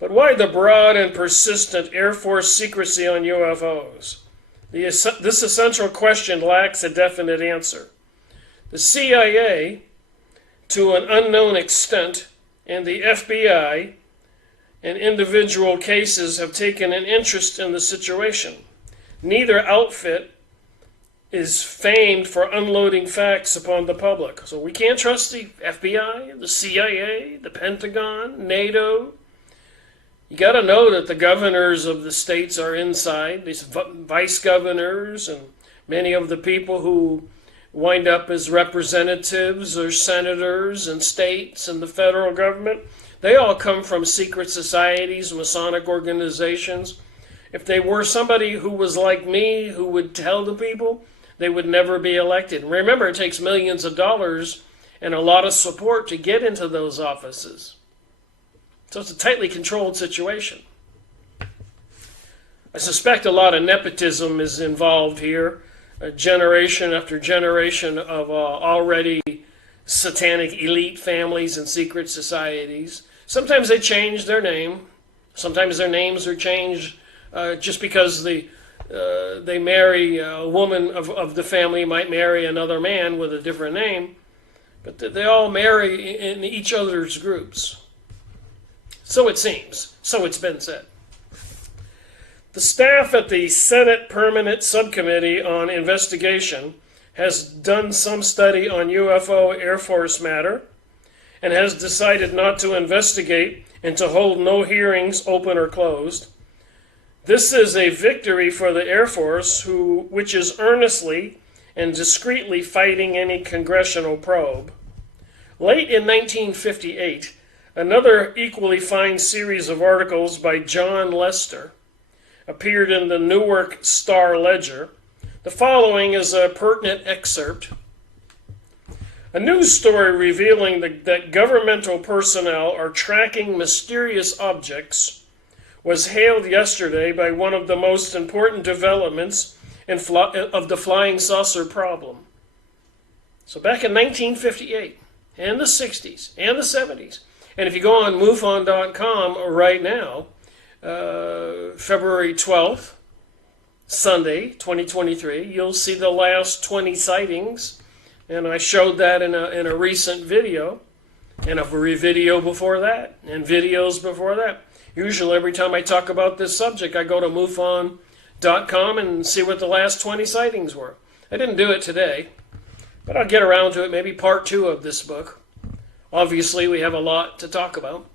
But why the broad and persistent Air Force secrecy on UFOs? This essential question lacks a definite answer. The CIA, to an unknown extent, and the FBI, in individual cases, have taken an interest in the situation. Neither outfit is famed for unloading facts upon the public. So we can't trust the FBI, the CIA, the Pentagon, NATO. You got to know that the governors of the states are inside, these vice governors, and many of the people who wind up as representatives or senators in states and the federal government. They all come from secret societies, Masonic organizations. If they were somebody who was like me, who would tell the people, they would never be elected. Remember, it takes millions of dollars and a lot of support to get into those offices. So it's a tightly controlled situation. I suspect a lot of nepotism is involved here. Generation after generation of already satanic elite families and secret societies Sometimes they change their name. Sometimes their names are changed just because they marry a woman of the family might marry another man with a different name, but they all marry in each other's groups. So it seems. So it's been said. The staff at the Senate Permanent Subcommittee on Investigation has done some study on UFO Air Force matter and has decided not to investigate and to hold no hearings, open or closed. This is a victory for the Air Force, which is earnestly and discreetly fighting any congressional probe. Late in 1958, another equally fine series of articles by John Lester appeared in the Newark Star-Ledger. The following is a pertinent excerpt. A news story revealing that governmental personnel are tracking mysterious objects was hailed yesterday by one of the most important developments of the flying saucer problem. So back in 1958, and the 60s, and the 70s, and if you go on MUFON.com right now, February 12th, Sunday, 2023, you'll see the last 20 sightings, and I showed that in a recent video, and a video before that, and videos before that. Usually every time I talk about this subject, I go to MUFON.com and see what the last 20 sightings were. I didn't do it today, but I'll get around to it, maybe part 2 of this book. Obviously, we have a lot to talk about.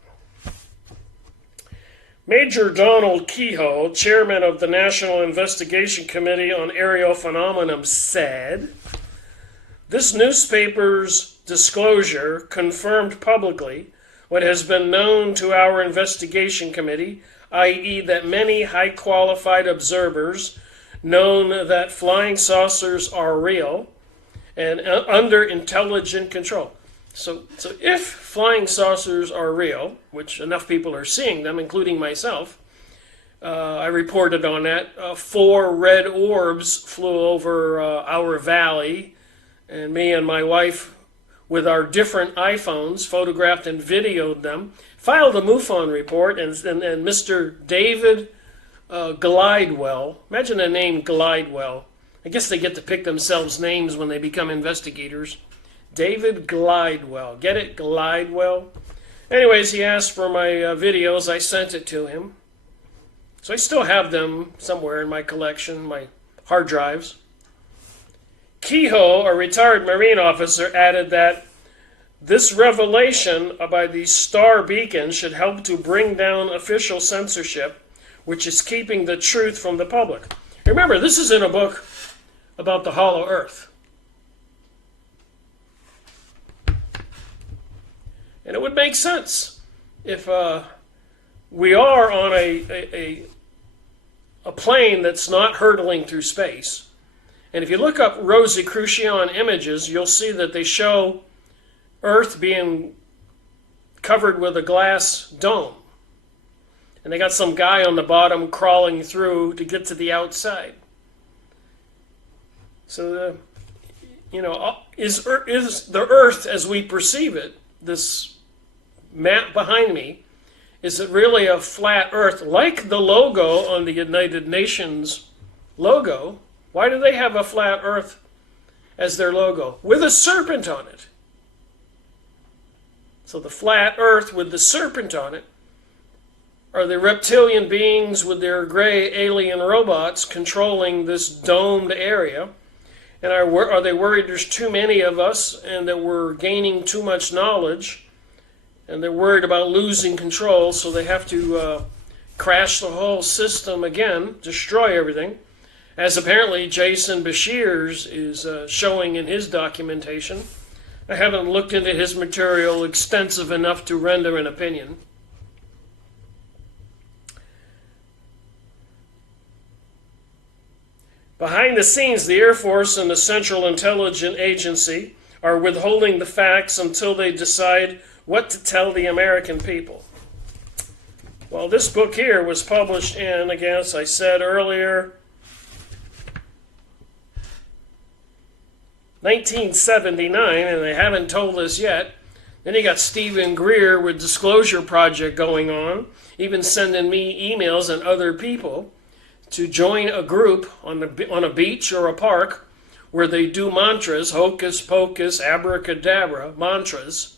Major Donald Kehoe, chairman of the National Investigation Committee on Aerial Phenomenon, said, "This newspaper's disclosure confirmed publicly what has been known to our investigation committee, i.e. that many high-qualified observers known that flying saucers are real and under intelligent control." So if flying saucers are real, which enough people are seeing them, including myself, I reported on that. 4 red orbs flew over our valley, and me and my wife, with our different iPhones, photographed and videoed them, filed a MUFON report, and Mr. David Glidewell, imagine the name Glidewell. I guess they get to pick themselves names when they become investigators. David Glidewell. Get it? Glidewell? Anyways, he asked for my videos. I sent it to him. So I still have them somewhere in my collection, my hard drives. Kehoe, a retired Marine officer, added that this revelation by the star beacon should help to bring down official censorship, which is keeping the truth from the public. Remember, this is in a book about the hollow earth. And it would make sense if we are on a plane that's not hurtling through space. And if you look up Rosicrucian images, you'll see that they show Earth being covered with a glass dome. And they got some guy on the bottom crawling through to get to the outside. So, is the Earth as we perceive it, this map behind me, is it really a flat Earth like the logo on the United Nations logo? Why do they have a flat Earth as their logo with a serpent on it? So the flat Earth with the serpent on it are the reptilian beings with their gray alien robots controlling this domed area. And are they worried there's too many of us and that we're gaining too much knowledge? And they're worried about losing control, so they have to crash the whole system again, destroy everything, as apparently Jason Bashir's is showing in his documentation. I haven't looked into his material extensive enough to render an opinion. Behind the scenes, the Air Force and the Central Intelligence Agency are withholding the facts until they decide what to tell the American people. Well, this book here was published in, again, as I said earlier, 1979, and they haven't told us yet Then you got Stephen Greer with Disclosure Project going on, even sending me emails and other people to join a group on a beach or a park where they do mantras, hocus pocus, abracadabra mantras,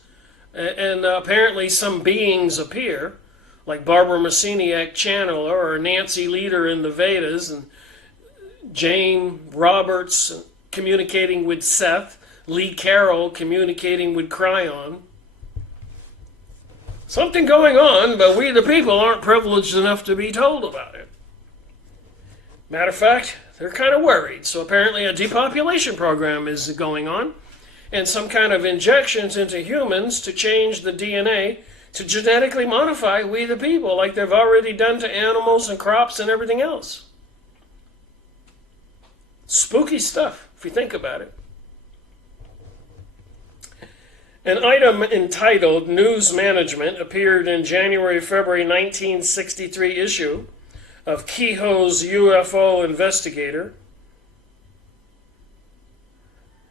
and apparently some beings appear, like Barbara Messiniak Channeler or Nancy Leader in the Vedas, and Jane Roberts communicating with Seth, Lee Carroll communicating with Cryon. Something going on, but we the people aren't privileged enough to be told about it. Matter of fact, they're kind of worried. So apparently a depopulation program is going on, and some kind of injections into humans to change the DNA to genetically modify we the people, like they've already done to animals and crops and everything else. Spooky stuff, if you think about it. An item entitled News Management appeared in January-February 1963 issue of Kehoe's UFO Investigator.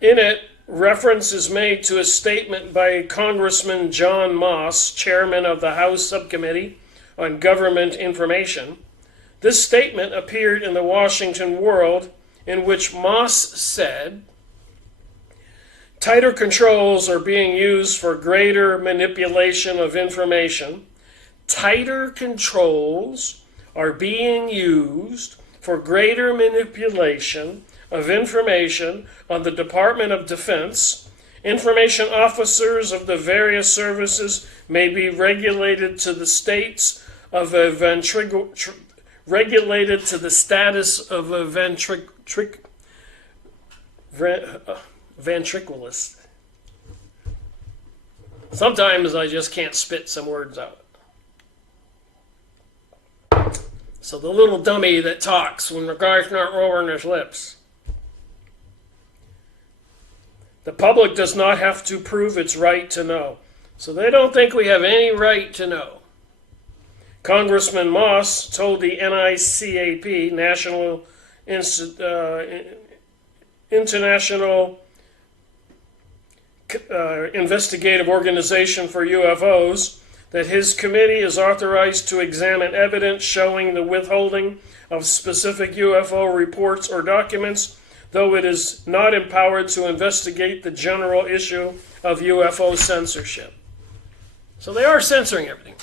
In it, reference is made to a statement by Congressman John Moss, chairman of the House Subcommittee on Government Information. This statement appeared in the Washington World, in which Moss said, "Tighter controls are being used for greater manipulation of information. Tighter controls are being used for greater manipulation of information on the Department of Defense. Information officers of the various services may be regulated to the status of a ventriloquist." Sometimes I just can't spit some words out. So the little dummy that talks when the guy's not rolling his lips. The public does not have to prove its right to know. So they don't think we have any right to know. Congressman Moss told the NICAP, National International Investigative Organization for UFOs, that his committee is authorized to examine evidence showing the withholding of specific UFO reports or documents, though it is not empowered to investigate the general issue of UFO censorship. So they are censoring everything.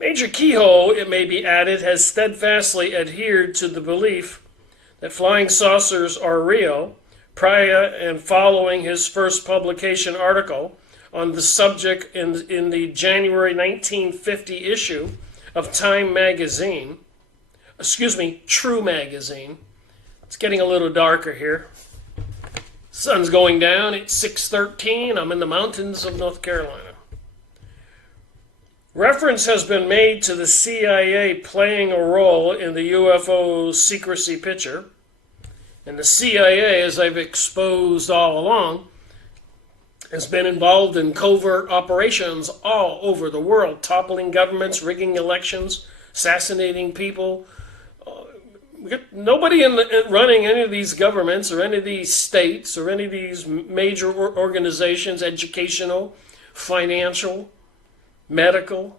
Major Kehoe, it may be added, has steadfastly adhered to the belief that flying saucers are real prior and following his first publication article on the subject in the January 1950 issue of Time magazine. True magazine. It's getting a little darker here. Sun's going down. It's 6:13. I'm in the mountains of North Carolina. Reference has been made to the CIA playing a role in the UFO secrecy picture. And the CIA, as I've exposed all along, has been involved in covert operations all over the world, toppling governments, rigging elections, assassinating people. Nobody running any of these governments or any of these states or any of these major organizations, educational, financial, medical,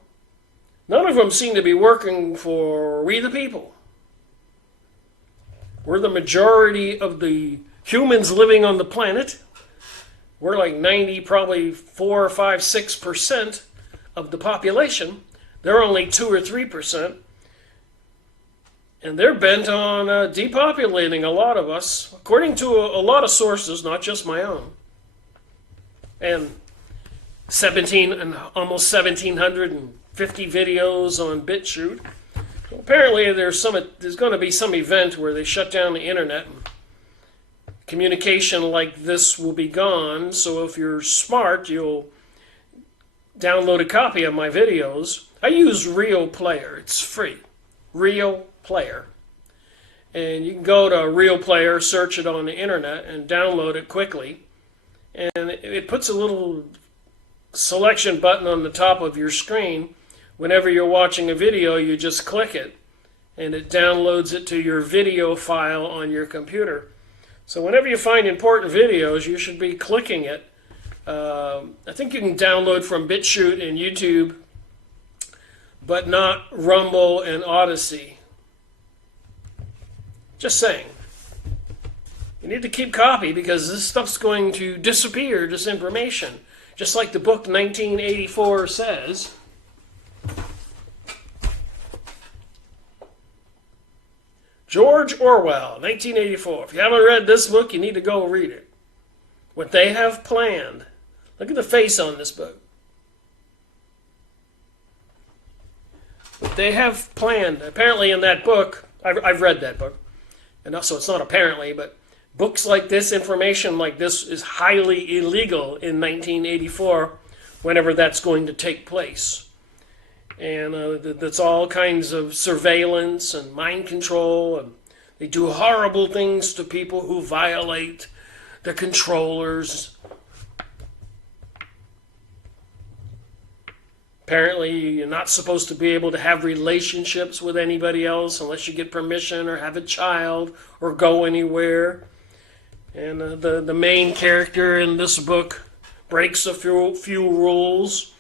none of them seem to be working for we the people. We're the majority of the humans living on the planet. We're like 90, probably 4 or 5, 6% of the population. They're only 2 or 3%. And they're bent on depopulating a lot of us, according to a lot of sources, not just my own. And almost 1,750 videos on BitChute. So apparently there's going to be some event where they shut down the internet. And communication like this will be gone. So if you're smart, you'll download a copy of my videos. I use Real Player. It's free. Real Player. And you can go to Real Player, search it on the internet, and download it quickly. And it puts a little selection button on the top of your screen. Whenever you're watching a video, you just click it, and it downloads it to your video file on your computer. So whenever you find important videos, you should be clicking it I think you can download from BitChute and YouTube, but not Rumble and Odyssey. Just saying. You need to keep copy because this stuff's going to disappear, this information. Just like the book 1984 says. George Orwell, 1984. If you haven't read this book, you need to go read it. What they have planned. Look at the face on this book. What they have planned, apparently in that book, I've read that book, and also it's not apparently, but books like this, information like this is highly illegal in 1984, whenever that's going to take place. And that's all kinds of surveillance and mind control, and they do horrible things to people who violate the controllers. Apparently, you're not supposed to be able to have relationships with anybody else unless you get permission or have a child or go anywhere. And the main character in this book breaks a few rules.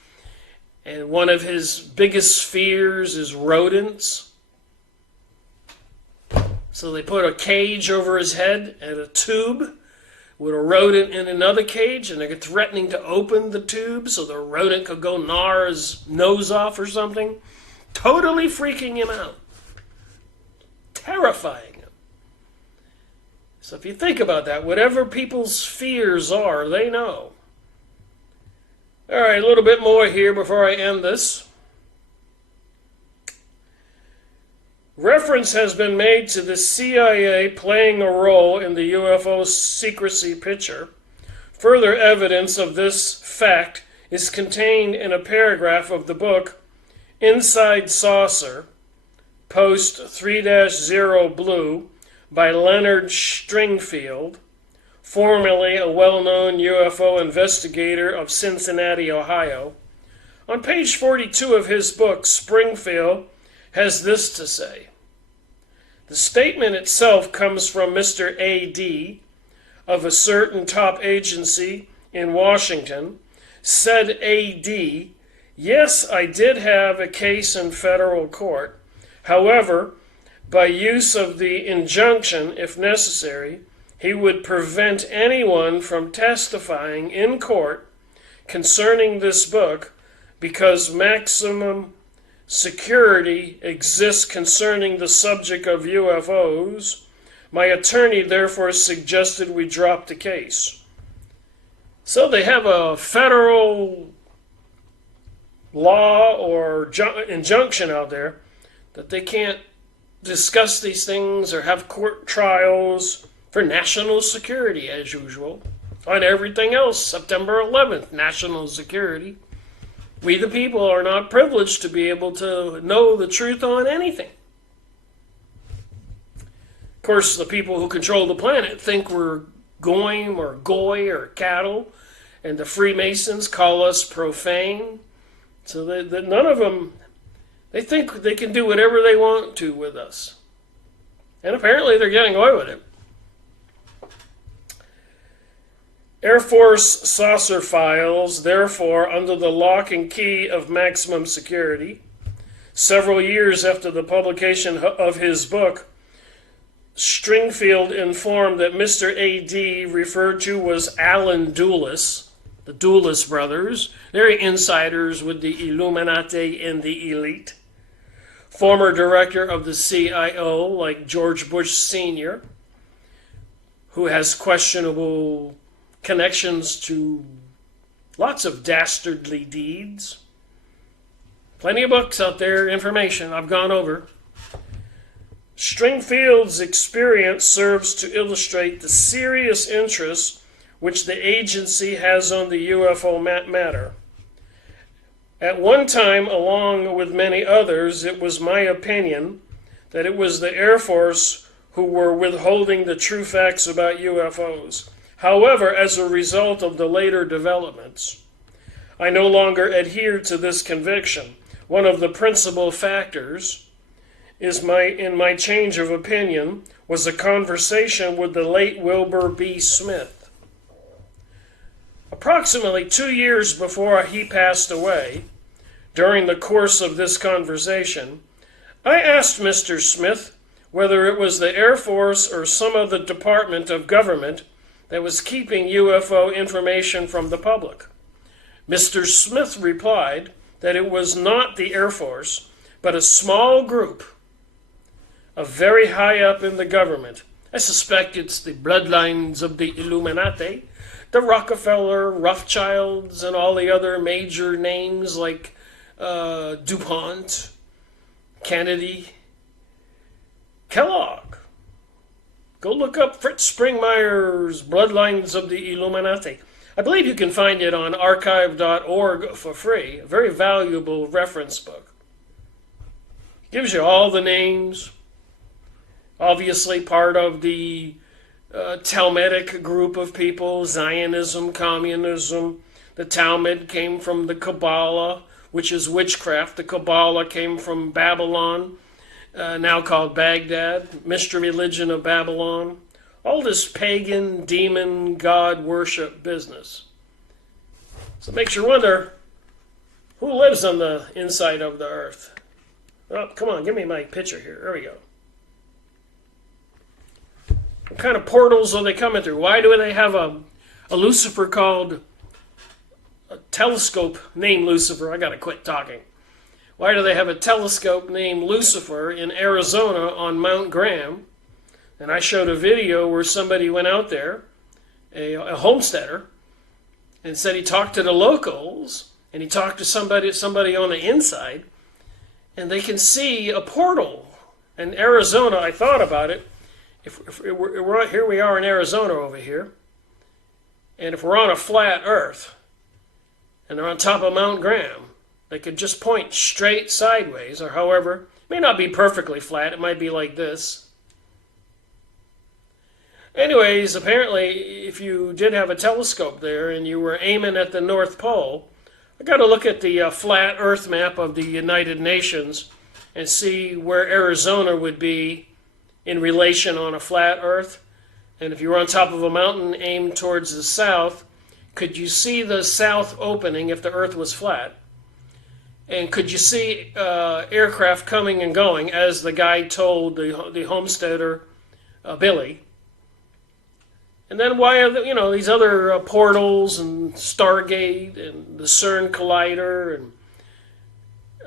And one of his biggest fears is rodents. So they put a cage over his head and a tube with a rodent in another cage, and they're threatening to open the tube so the rodent could go gnaw his nose off or something. Totally freaking him out. Terrifying him. So if you think about that, whatever people's fears are, they know. All right, a little bit more here before I end this. Reference has been made to the CIA playing a role in the UFO secrecy picture. Further evidence of this fact is contained in a paragraph of the book Inside Saucer, Post 3-0 Blue, by Leonard Stringfield, formerly a well-known UFO investigator of Cincinnati, Ohio. On page 42 of his book, Springfield has this to say. The statement itself comes from Mr. A.D. of a certain top agency in Washington. Said A.D., yes, I did have a case in federal court. However, by use of the injunction, if necessary, he would prevent anyone from testifying in court concerning this book because maximum security exists concerning the subject of UFOs. My attorney therefore suggested we drop the case. So they have a federal law or injunction out there that they can't discuss these things or have court trials for national security as usual. On everything else, September 11th, national security. We the people are not privileged to be able to know the truth on anything. Of course, the people who control the planet think we're goyim or goy or cattle, and the Freemasons call us profane. So that none of them, they think they can do whatever they want to with us. And apparently they're getting away with it. Air Force saucer files, therefore, under the lock and key of maximum security. Several years after the publication of his book, Stringfield informed that Mr. A.D. referred to was Alan Dulles, the Dulles brothers. They're insiders with the Illuminati and the elite. Former director of the CIO, like George Bush Sr., who has questionable connections to lots of dastardly deeds. Plenty of books out there, information I've gone over. Stringfield's experience serves to illustrate the serious interest which the agency has on the UFO matter. At one time, along with many others, it was my opinion that it was the Air Force who were withholding the true facts about UFOs. However, as a result of the later developments, I no longer adhere to this conviction. One of the principal factors in my change of opinion was a conversation with the late Wilbur B. Smith. Approximately 2 years before he passed away, during the course of this conversation, I asked Mr. Smith whether it was the Air Force or some other department of government that was keeping UFO information from the public. Mr. Smith replied that it was not the Air Force, but a small group of very high up in the government. I suspect it's the bloodlines of the Illuminati, the Rockefeller, Rothschilds, and all the other major names like DuPont, Kennedy, Kellogg. Go look up Fritz Springmeier's Bloodlines of the Illuminati. I believe you can find it on archive.org for free. A very valuable reference book. Gives you all the names. Obviously part of the Talmudic group of people, Zionism, communism. The Talmud came from the Kabbalah, which is witchcraft. The Kabbalah came from Babylon, now called Baghdad, mystery religion of Babylon. All this pagan, demon, god worship business. So it makes you wonder, who lives on the inside of the earth? Oh, come on, give me my picture here. There we go. What kind of portals are they coming through? Why do they have a Lucifer called a telescope named Lucifer? I gotta quit talking. Why do they have a telescope named Lucifer in Arizona on Mount Graham? And I showed a video where somebody went out there, a homesteader, and said he talked to the locals, and he talked to somebody on the inside, and they can see a portal. In Arizona, I thought about it. If we're here we are in Arizona over here, and if we're on a flat Earth, and they're on top of Mount Graham, they could just point straight sideways, or however, it may not be perfectly flat, it might be like this. Anyways, apparently, if you did have a telescope there and you were aiming at the North Pole, I got to look at the flat Earth map of the United Nations and see where Arizona would be in relation on a flat Earth. And if you were on top of a mountain aimed towards the south, could you see the south opening if the Earth was flat? And could you see aircraft coming and going, as the guy told the homesteader, Billy? And then why are these other portals and Stargate and the CERN Collider? And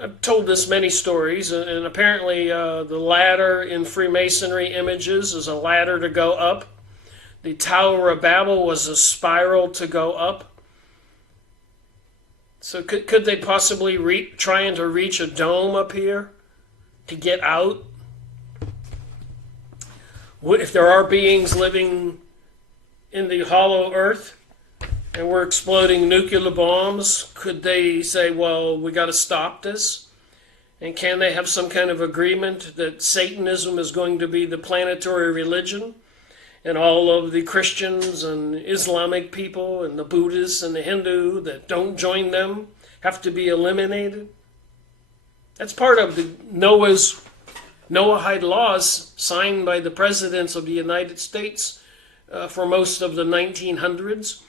I've told this many stories, and apparently the ladder in Freemasonry images is a ladder to go up. The Tower of Babel was a spiral to go up. So could they possibly trying to reach a dome up here to get out? If there are beings living in the hollow earth and we're exploding nuclear bombs, could they say, well, we got to stop this? And can they have some kind of agreement that Satanism is going to be the planetary religion, and all of the Christians and Islamic people and the Buddhists and the Hindu that don't join them have to be eliminated? That's part of the Noahide laws signed by the presidents of the United States for most of the 1900s,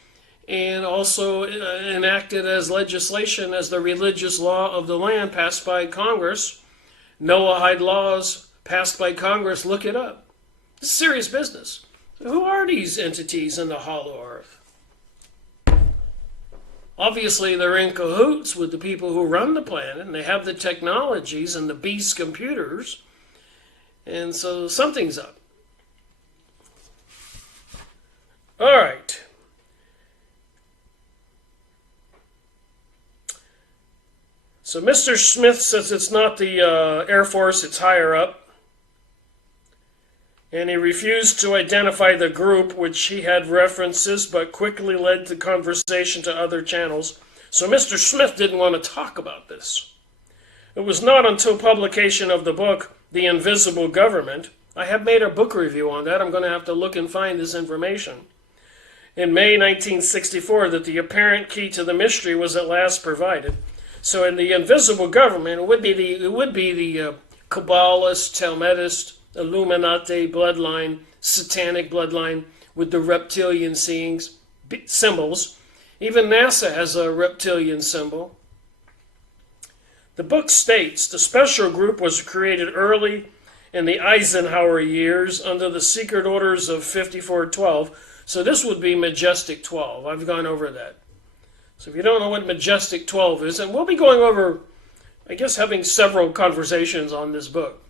and also enacted as legislation as the religious law of the land passed by Congress. Noahide laws passed by Congress, look it up. It's serious business. So who are these entities in the hollow earth? Obviously, they're in cahoots with the people who run the planet, and they have the technologies and the beast computers, and so something's up. All right. So Mr. Smith says it's not the Air Force, it's higher up. And he refused to identify the group, which he had references, but quickly led the conversation to other channels. So Mr. Smith didn't want to talk about this. It was not until publication of the book, The Invisible Government. I have made a book review on that. I'm going to have to look and find this information. In May 1964, that the apparent key to the mystery was at last provided. So in the Invisible Government, it would be the Kabbalist, Talmudist, Illuminati bloodline, satanic bloodline with the reptilian symbols. Even NASA has a reptilian symbol. The book states the special group was created early in the Eisenhower years under the secret orders of 5412. So this would be Majestic 12. I've gone over that. So if you don't know what Majestic 12 is, and we'll be going over, I guess, having several conversations on this book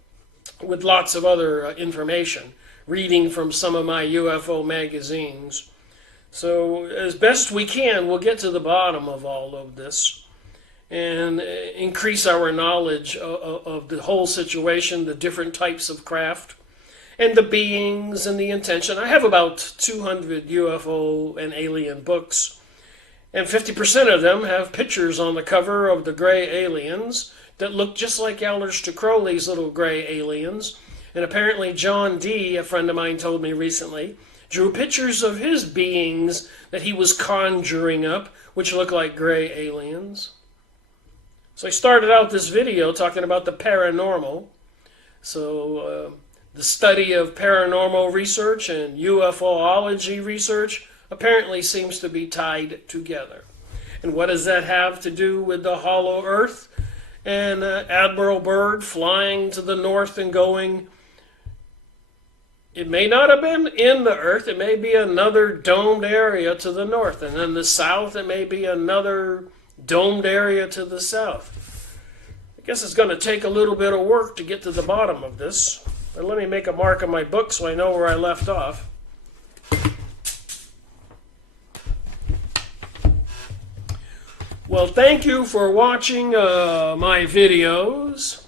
with lots of other information, reading from some of my UFO magazines. So as best we can, we'll get to the bottom of all of this and increase our knowledge of the whole situation, the different types of craft, and the beings and the intention. I have about 200 UFO and alien books, and 50% of them have pictures on the cover of the gray aliens that look just like Aleister Crowley's little gray aliens. And apparently John D., a friend of mine told me recently, drew pictures of his beings that he was conjuring up, which look like gray aliens. So I started out this video talking about the paranormal. So the study of paranormal research and UFOlogy research apparently seems to be tied together. And what does that have to do with the hollow earth and Admiral Byrd flying to the north and going, it may not have been in the earth, it may be another domed area to the north, and then the south it may be another domed area to the south. I guess it's going to take a little bit of work to get to the bottom of this, but let me make a mark on my book so I know where I left off. Well, thank you for watching my videos.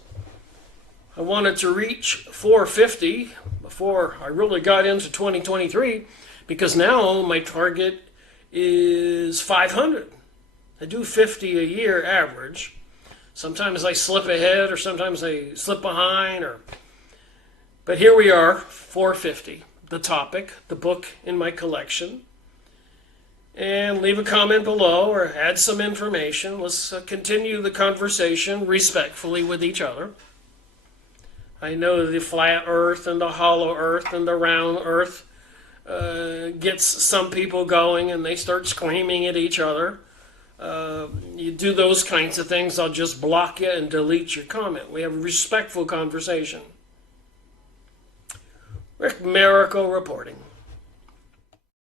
I wanted to reach 450 before I really got into 2023, because now my target is 500. I do 50 a year average. Sometimes I slip ahead or sometimes I slip behind, but here we are, 450, the topic, the book in my collection. And leave a comment below or add some information. Let's continue the conversation respectfully with each other. I know the flat earth and the hollow earth and the round earth gets some people going and they start screaming at each other. You do those kinds of things, I'll just block you and delete your comment. We have a respectful conversation. Rick Miracle reporting.